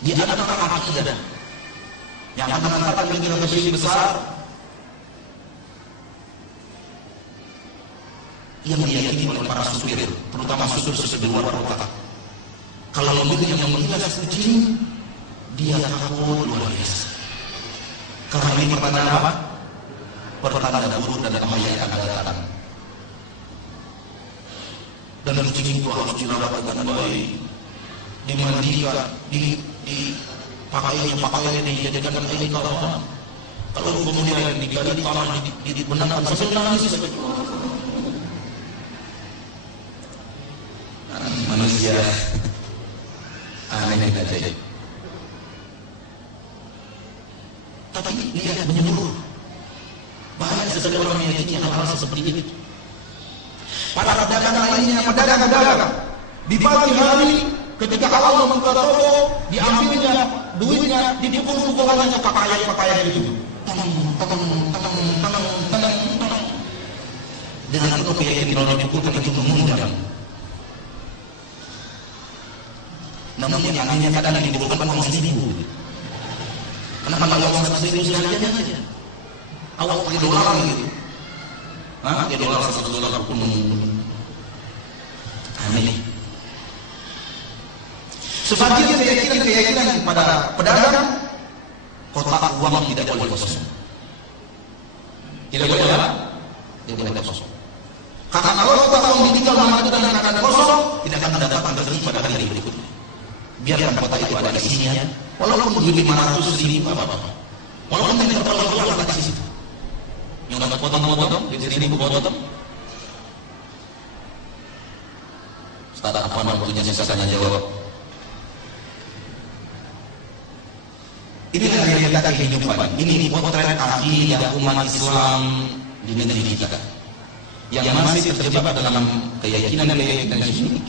Di antara akidah yang akan mengantarkan kita ke syirik besar, yang diyakini oleh para supir, terutama supir-supir di luar kota. Kalau mobilnya yang menghilas kucing, dia takut luar biasa. Karena ini pertanda apa? Pertanda buruk dan bahaya yang akan datang. Dan kucing itu harus dirawat dengan baik, dimandikan, pakaian dijadikan air tawar. Kalau kemudian digali tanah, dibenarkan sampai nangis. Manusia aneh dan ajaib. Tapi lihat menyeluruh. Banyak seseorang yang meyakini hal-hal seperti ini. Para pedagang lainnya, pedagang-pedagang di pagi hari ketika Allah membuka toko, diambilnya duitnya, dipukul-pukulannya pakaian itu. Tanang. Dengan itu keyakinan orang dipukulkan itu mengundang. Namun yang anehnya kadang dibutuhkan uang seribu. Kenapa kalau uang seribu sekalian aja? Awak pakai dolar gitu. Pakai dolar $1 pun aneh. Sebagian keyakinan pada pedagang, kotak uang tidak boleh kosong. Tidak boleh apa? Tidak boleh kosong. Karena kalau kotak uang ditinggal lama dan akan kosong, tidak akan mendapatkan rezeki pada hari berikutnya. Biarkan kotak itu ada isinya, walaupun begitu 500.000 apa-apa. Walaupun tidak terlalu banyak di situ. Yang dapat potong-potong, di sini potong. Ustaz, apa waktunya sisanya jawab. Inilah realita kehidupan. Ini potret akidah umat Islam di negeri kita yang masih terjebak dalam keyakinan syirik.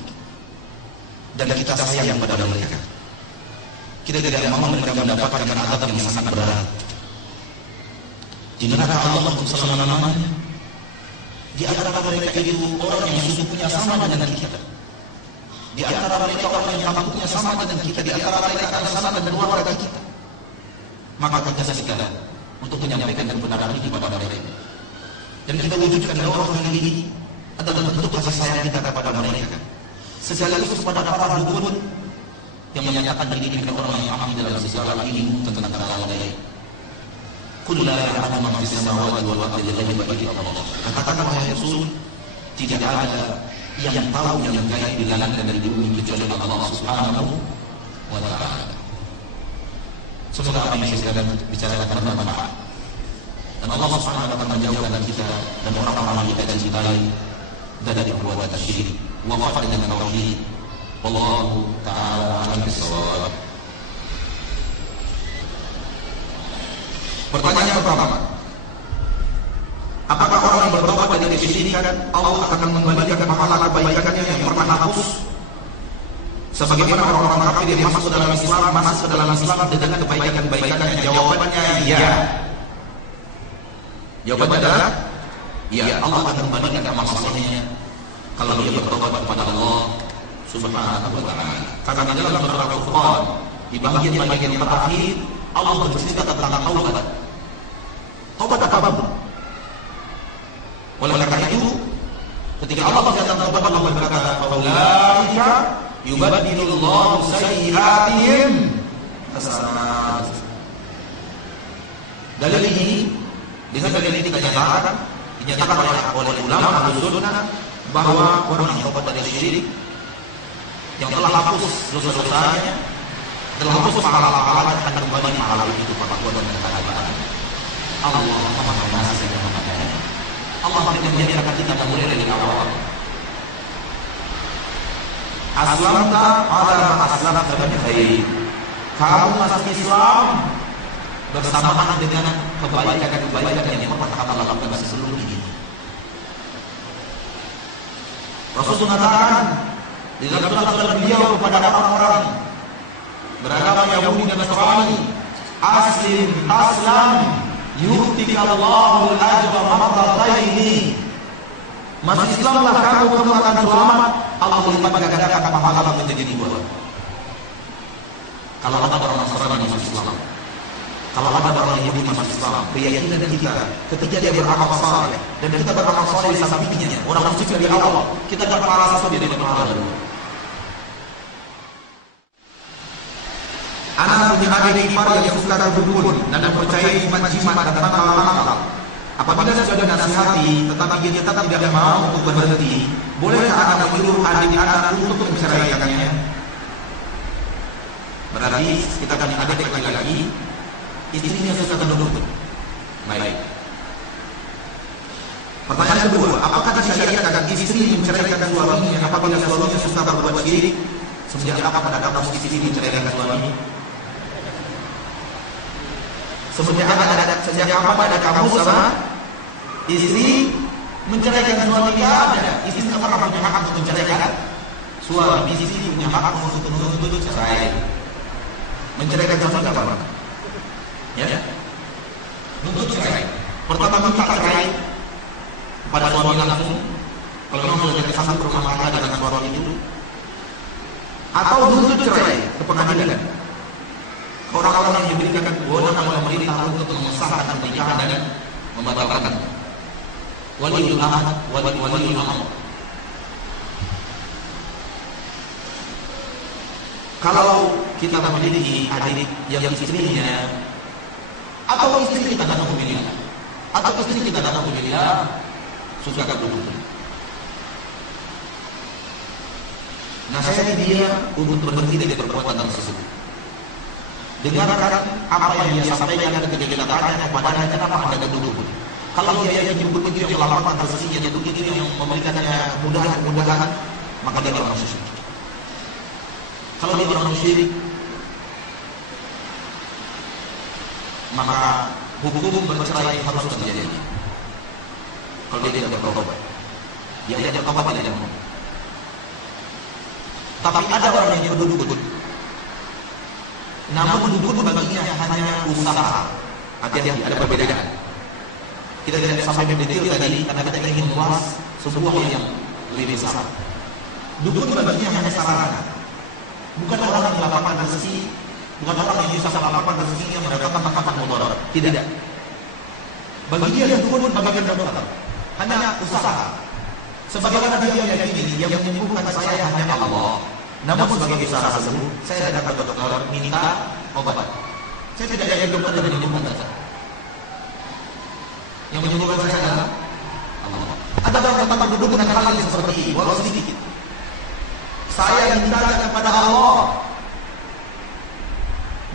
Dan kita sayang pada mereka. Kita tidak mau mereka mendapatkan azab yang sangat berat. Di neraka Allah selama-lamanya. Di antara mereka itu orang yang sukunya sama dengan kita. Di antara mereka orang yang kampungnya sama dengan kita. Di antara mereka ada sama dengan keluarga kita. Maka kita segala untuk menyampaikan kebenaran ini kepada mereka. Dan kita wujudkan dakwah ini adalah bentuk kasih sayang kita kepada mereka. Sekaligus kepada para dukun yang menyatakan diri mereka orang yang ahli dalam segala ilmu tentang Allah. Kullu la ya'lamu ma fis samawati wal ardi illa Allah. Katakan wahai Rasul, tidak ada yang tahu yang gaib di langit dan di bumi kecuali Allah Subhanahu wa taala. Semoga apa yang saya bicarakan bermanfaat. Dan Allah Subhanahu wa taala menjauhkan kita dan orang-orang yang kita cintai dari perbuatan syirik. Wafat dengan tauhid. Wallahu ta'ala a'lam bissawab. Pertanyaan pertama, apakah orang yang bertobat dari kesyirikan Allah akan mengembalikan pahala kebaikannya yang pernah hapus? Sebagaimana orang-orang kafir yang masuk ke dalam Islam dengan kebaikan-kebaikannya? Jawabannya iya. Jawabannya adalah iya. Allah akan mengembalikan pahalanya kalau dia bertobat kepada Allah Subhanahu wa taala. Karena di dalam surah Al-Furqan di bagian terakhir Allah bercerita tentang taubat. Taubat apapun. Oleh karena itu, ketika Allah berkata taubat, Allah berkata, "Faulaika yubaddilullahu sayyi'atihim hasanat." Dalil ini dengan dalil ini dinyatakan oleh ulama Ahlus Sunnah bahwa orang yang taubat dari syirik, yang telah hapus dosa-dosanya, telah hapus pahala-pahalanya, akan kembali pahala itu pada Tuhan dan kehadiran Allah Maha Pengasih dan Maha Penyayang. Allah menjadikan kita mulai dari awal. Aslamta ala aslamta min khair. Kamu masuk Islam bersamaan dengan kebaikan-kebaikan yang pernah kamu lakukan sebelum ini. Rasul mengatakan di dalam surat beliau kepada orang-orang beragama Yahudi dan Nasrani, aslam yu'tikallahu al-ajra marrataini. Masuk Islamlah kamu akan selamat, Allah lipat gandakan pahala menjadi dua. Kalau ada orang Nasrani masuk Islam, kalau ada orang Yahudi masuk Islam, keyakinan kita ketika dia beramal saleh dan kita beramal saleh di sampingnya, orang musyrik dari awal, kita dapat pahala satu dari pahala dua. Anak punya adik ipar yang suka berdukun dan percaya jimat-jimat dan tangkal-tangkal. Apabila sudah nasihati tetapi dia tetap tidak mau untuk berhenti, bolehkah anak menyuruh adik anak untuk menceraikannya? Berarti kita punya adik laki-laki, istrinya suka berdukun. Baik. Pertanyaan kedua, apakah disyariatkan istri menceraikan suaminya apabila suaminya suka berbuat syirik? Sejak kapan ada kamu istri menceraikan suami? Sejak kapan ada kamu sama istri menceraikan suami? Tidak ada. Istri tidak pernah punya hak untuk menceraikan suami. Istri punya hak untuk menuntut cerai. Menceraikan suami tidak pernah. Ya? Menuntut cerai. Pertama minta cerai pada suami langsung. Kalau memang sudah kesalahan rumah tangga dengan suami itu, atau menuntut cerai ke pengadilan. Orang-orang yang diberikan wewenang oleh pemerintah untuk mengesahkan pernikahan dan membatalkan. Waliul ahad, waliul amr. Kalau kita memiliki adik yang istrinya, atau istri kita datang pemilihan, atau istri kita datang pemilihan, suka berdukun. Nasihat dia untuk berhenti dari perbuatan tersebut. Dengarkan apa yang dia sampaikan ketika kita tanya kepadanya, kenapa Anda berdukun? Kalau dia yang jemput itu yang melakukan tersisinya itu yang memberikannya mudahan, maka dia orang musyrik. Kalau dia orang musyrik, maka hukum bercerai harus terjadi. Kalau dia tidak bertobat, dia tidak bertobat tidak mau. Tapi ada orang yang berdukun. Namun dukun baginya hanya usaha. Hati-hati, ada perbedaan. Kita tidak sampai mendetail tadi karena kita ingin membahas sebuah yang lebih besar. Dukun baginya hanya sarana. Bukan orang yang melakukan rezeki, bukan orang yang bisa melakukan rezeki yang mendatangkan manfaat mudarat. Tidak. Bagi dia dukun bagian dokter. Hanya usaha. Sebagaimana dia meyakini yang menyembuhkan saya hanya Allah. Namun sebagai usaha tersebut, saya datang ke dokter minta obat. Saya tidak yakin dokter yang menyembuhkan saya. Yang menyembuhkan saya adalah Allah. Ada orang tetap berdukun dengan hal yang seperti ini, walau sedikit. Saya minta kepada Allah,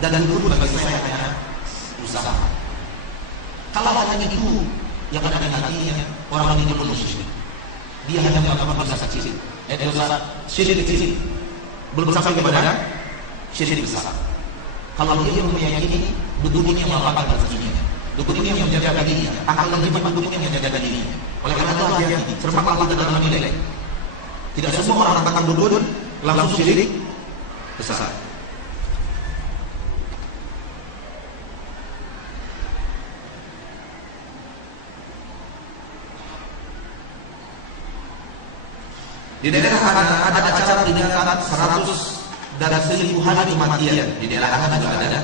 dan dukun bagi saya hanya usaha. Kalau hanya itu yang ada di hatinya, orang ini belum musyrik. Dia hanya melakukan dosa kecil, dosa syirik kecil, belum sampai kepada syirik besar. Kalau dia meyakini dukun ini yang melakukan rezekinya, dukun ini yang menjaga dirinya, akan menjimat dukun yang menjaga dirinya. Oleh karena itu hati-hati, cermatlah kita dalam menilai. Tidak semua orang datang dukun langsung syirik besar. Di daerah ada acara peringatan 100 dan 1000 hari kematian. Di daerah Anda juga ada.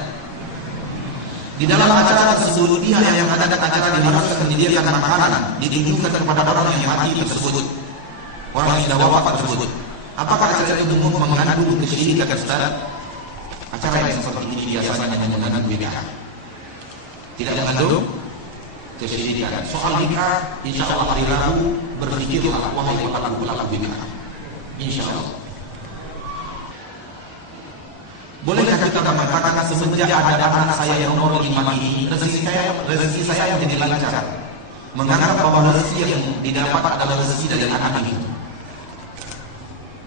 Di dalam acara tersebut dia yang ada acara diharuskan menyediakan makanan ditunjukkan kepada orang yang mati tersebut, orang yang sudah wafat tersebut. Apakah acara itu mengandung kesyirikan, saudara? Acara yang seperti ini biasanya hanya mengandung bid'ah. Tidak mengandung kesyirikan. Soal bid'ah, insya Allah hari Rabu berpikirlah wahai pelaku bid'ah. Insya Allah. Bolehkah kita mengatakan semenjak ada anak saya yang nomor 5 ini, rezeki saya menjadi lancar? Menganggap bahwa rezeki yang didapat adalah rezeki dari anak itu.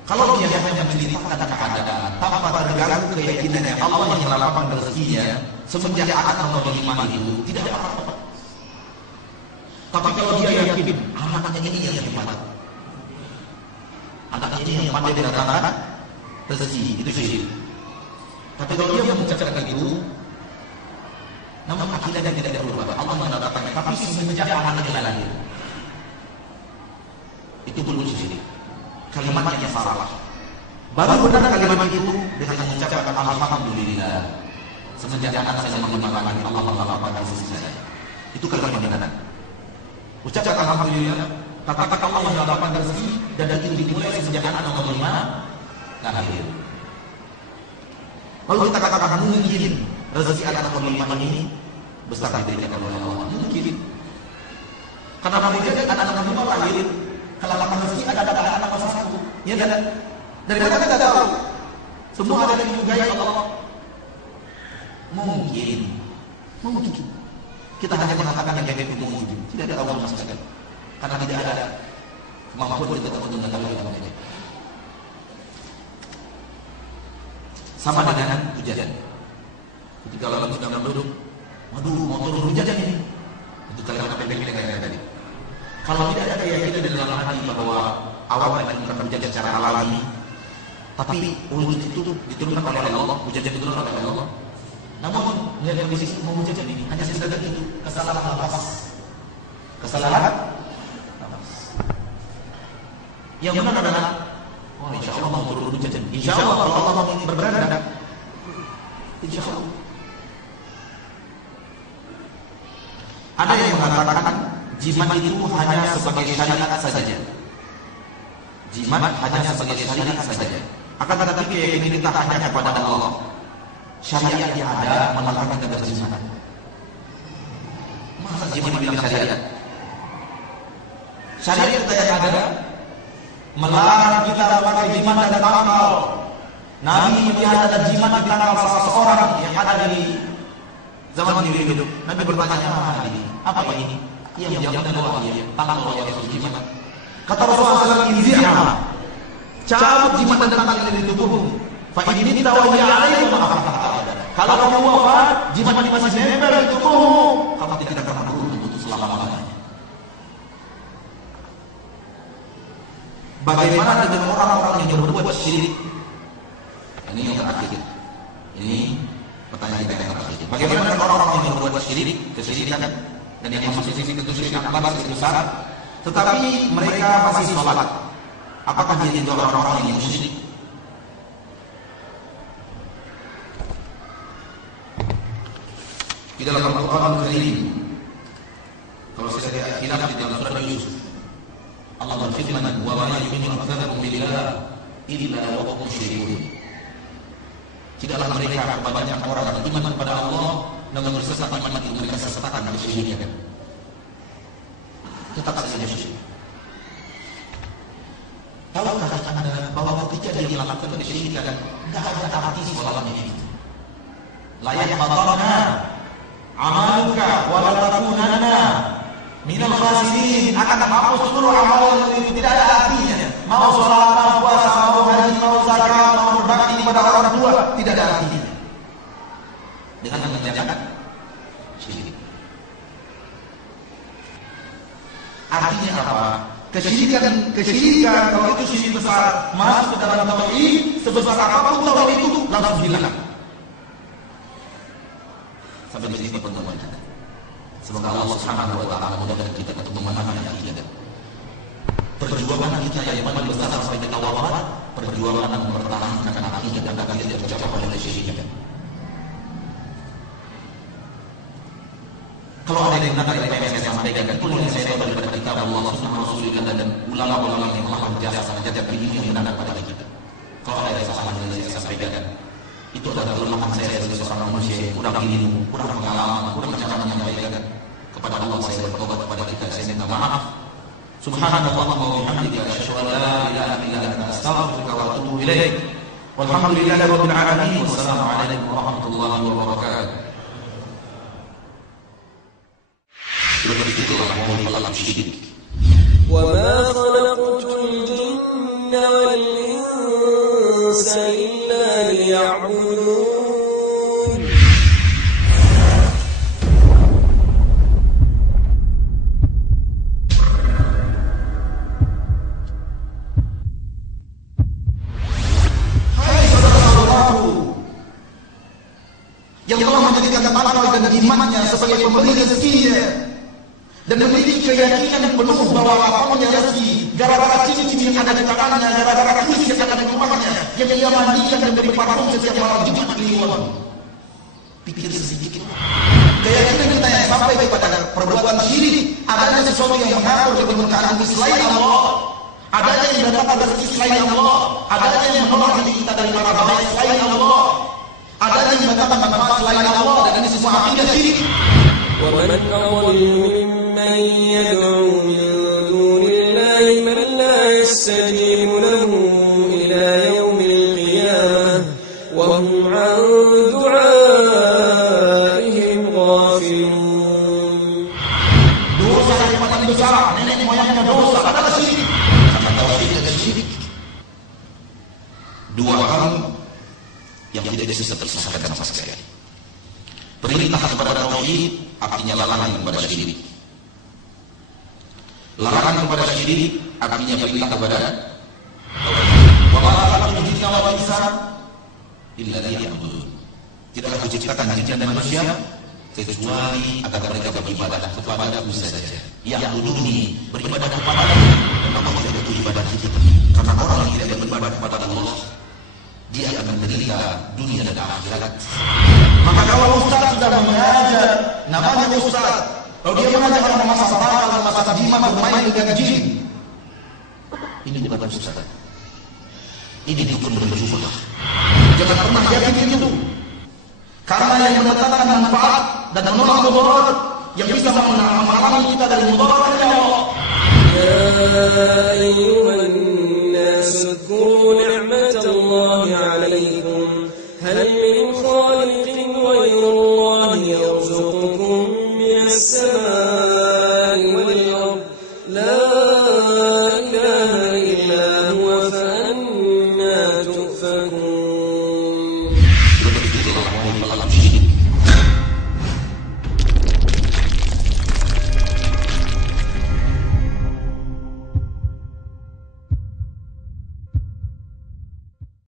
Kalau dia hanya menceritakan keadaan tanpa terganggu keyakinannya Allah yang melapangkan rezekinya semenjak anak nomor 5 itu, tidak ada apa-apa. Tapi kalau dia yakin anaknya ini yang hebat, anaknya ini yang pandai mendatangkan rezeki, itu syirik. Tapi kalau dia mengucapkan itu, namun akidahnya tidak berubah, Allah mendatangkan, tapi semenjak anaknya lahir, itu belum syirik. Kalimatnya salah. Baru benar kalimat itu dengan mengucapkan alhamdulillah. Semenjak anak saya mengenalkan Allah melapangkan rezeki saya. Itu kalimat benar. Ucapkan alhamdulillah, katakan Allah melapangkan rezeki, dan itu dimulai sejak anak nomor 5 lahir. Lalu kita katakan mungkin rezeki anak nomor 5 ini besar diberikan oleh Allah. Mungkin. Karena mungkin anak nomor 5 lahir, kalau rezeki ada anak nomor 1. Ya kan? Dari mana kita tahu? Semua ada yang juga Allah. Mungkin. Kita hanya mengatakan yang gaib itu mungkin. Tidak ada tahu sama sekali. Karena tidak ada kemampuan kita untuk mengetahui yang gaib. Sama dengan hujan. Ketika lalu sudah menduduk, waduh, mau turun hujan ini. Itu kalimat pendek kayak tadi. Kalau tidak ada keyakinan di dalam hati bahwa awan akan hujan secara alami, tapi hujan itu diturunkan oleh Allah, hujan diturunkan oleh Allah. Namun melihat kondisi mau hujan ini hanya sekedar itu kesalahan nafas. Kesalahan nafas. Yang benar adalah, oh insya Allah mau turun hujan. Insya Allah kalau Allah ingin berkehendak, insya Allah. Ada yang mengatakan jimat itu hanya sebagai syariat saja. Jimat hanya sebagai syariat saja. Akan tetapi keyakinan kita hanya kepada Allah. Syariat yang ada melarang kita berjimat. Masa jimat bilang syariat? Syariat kita yang ada melarang kita memakai jimat dan tangkal. Nabi melihat ada jimat di tangkal salah seorang yang ada di zaman hidup. Nabi bertanya, apa ini? Yang menjawab adalah dia tangkal yang jimat. Kata Rasulullah SAW, inzi'ha, cabut jimat dan tangkal yang di tubuhmu. Fa ini tawayya alaikum kalau kamu wafat, jimat masih nempel di tubuhmu, kamu tidak akan turun untuk selama-lamanya. Bagaimana dengan orang-orang yang berbuat syirik? Ini yang terakhir. Ini pertanyaan kita yang terakhir. Bagaimana dengan orang-orang yang berbuat syirik, kesyirikan, dan yang masuk sisi kesyirikan akbar besar, tetapi mereka masih sholat? Apakah dia itu orang-orang yang musyrik? Di dalam Al-Quran Al-Karim, kalau saya lihat khilaf di dalam surah Yusuf, Allah berfirman, "Wa ma yu'minu aktsaruhum billah illa wa hum musyrikun." Tidaklah mereka kebanyakan orang beriman kepada Allah namun bersesat iman itu mereka sesatkan dan kesyirikan. Tetap saja syirik. Tahukah Anda bahwa ketika dia melakukan kesyirikan, tidak ada arti sholatnya itu. Layak batalna amaluka wa la takunanna minal khasirin, akan hapus seluruh amalan itu, tidak ada artinya. Mau sholat, mau puasa, mau haji, mau zakat, mau berbakti kepada orang tua, tidak ada artinya dengan mengerjakan syirik. Artinya apa? Kesyirikan kalau itu syirik besar masuk ke dalam tauhid, sebesar apapun tauhid itu langsung hilang. Sampai di sini pertemuan kita. Semoga Allah Subhanahu wa taala mudahkan kita untuk memahami akidah. Perjuangan kita yang paling besar sampai kita wafat, perjuangan mempertahankan akidah dan akidah yang tercapai oleh syirik. Kalau ada yang benar dari PSS yang sampaikan, itu yang saya tahu daripada kitab Allah Subhanahu Rasulullah dan ulama-ulama yang telah berjasa menjadi ini yang benar pada kita. Kalau ada yang salah yang saya sampaikan, itu adalah kelemahan saya sebagai seorang manusia, kurang ilmu, kurang pengalaman, kurang cara menyampaikan. Kepada Allah saya bertobat kepada kita, saya minta maaf. Subhanallah wa bihamdika, asyhadu an la ilaha illa anta, astaghfiruka wa atubu ilaik. Walhamdulillahi rabbil alamin. Wassalamu alaikum warahmatullahi wabarakatuh. وما خلقت الجن والإنس إلا ليعبدون. Hai saudara-saudaraku yang telah menjadikan akal dan jimatnya sebagai pemberi rezekinya dan memiliki keyakinan penuh bahwa lapangnya rezeki gara-gara cincin yang ada di tangannya, gara-gara kuis yang ada di rumahnya, yang ia mandikan dan beri parfum setiap malam Jumat Kliwon. Pikir sedikit. Keyakinan kita yang sampai kepada perbuatan syirik, adanya sesuatu yang mengatur di permukaan bumi selain Allah, adanya yang datang rezeki selain Allah, adanya yang menolak diri kita dari para baik selain Allah, adanya yang datang manfaat selain Allah, dan ini semua akidah syirik. ومن أضل ممن يدعو من دون الله من لا يستجيب له إلى يوم القيامة وهم عن دعائهم غافلون. Dosa yang paling besar, nenek moyangnya dosa adalah syirik. Karena tauhid dan syirik dua hal yang tidak bisa terpisahkan sama sekali. Perintah kepada tauhid artinya larangan kepada syirik. Larangan kepada syirik artinya perintah kepada tauhid. Wa ma khalaqtul jinna wal insa illa liya'budun. Tidaklah kuciptakan jin dan manusia kecuali agar mereka beribadah kepadaku saja. Ya'buduni, beribadah kepadaku. Memang tidak itu ibadah kita. Karena orang yang tidak beribadah kepada Allah, dia akan menderita dunia dan akhirat. Maka kalau ustaz sudah mengajar, namanya ustaz, kalau dia mengajar orang masa bakal, masa jimat, bermain dengan jin, ini bukan ustaz. Ini dukun berjubah. Jangan pernah yakin itu. Karena yang mendatangkan manfaat dan menolak mudarat, yang bisa menghalangi kita dari mudarat adalah Allah. يا أيها الناس اذكروا نعمة الله عليكم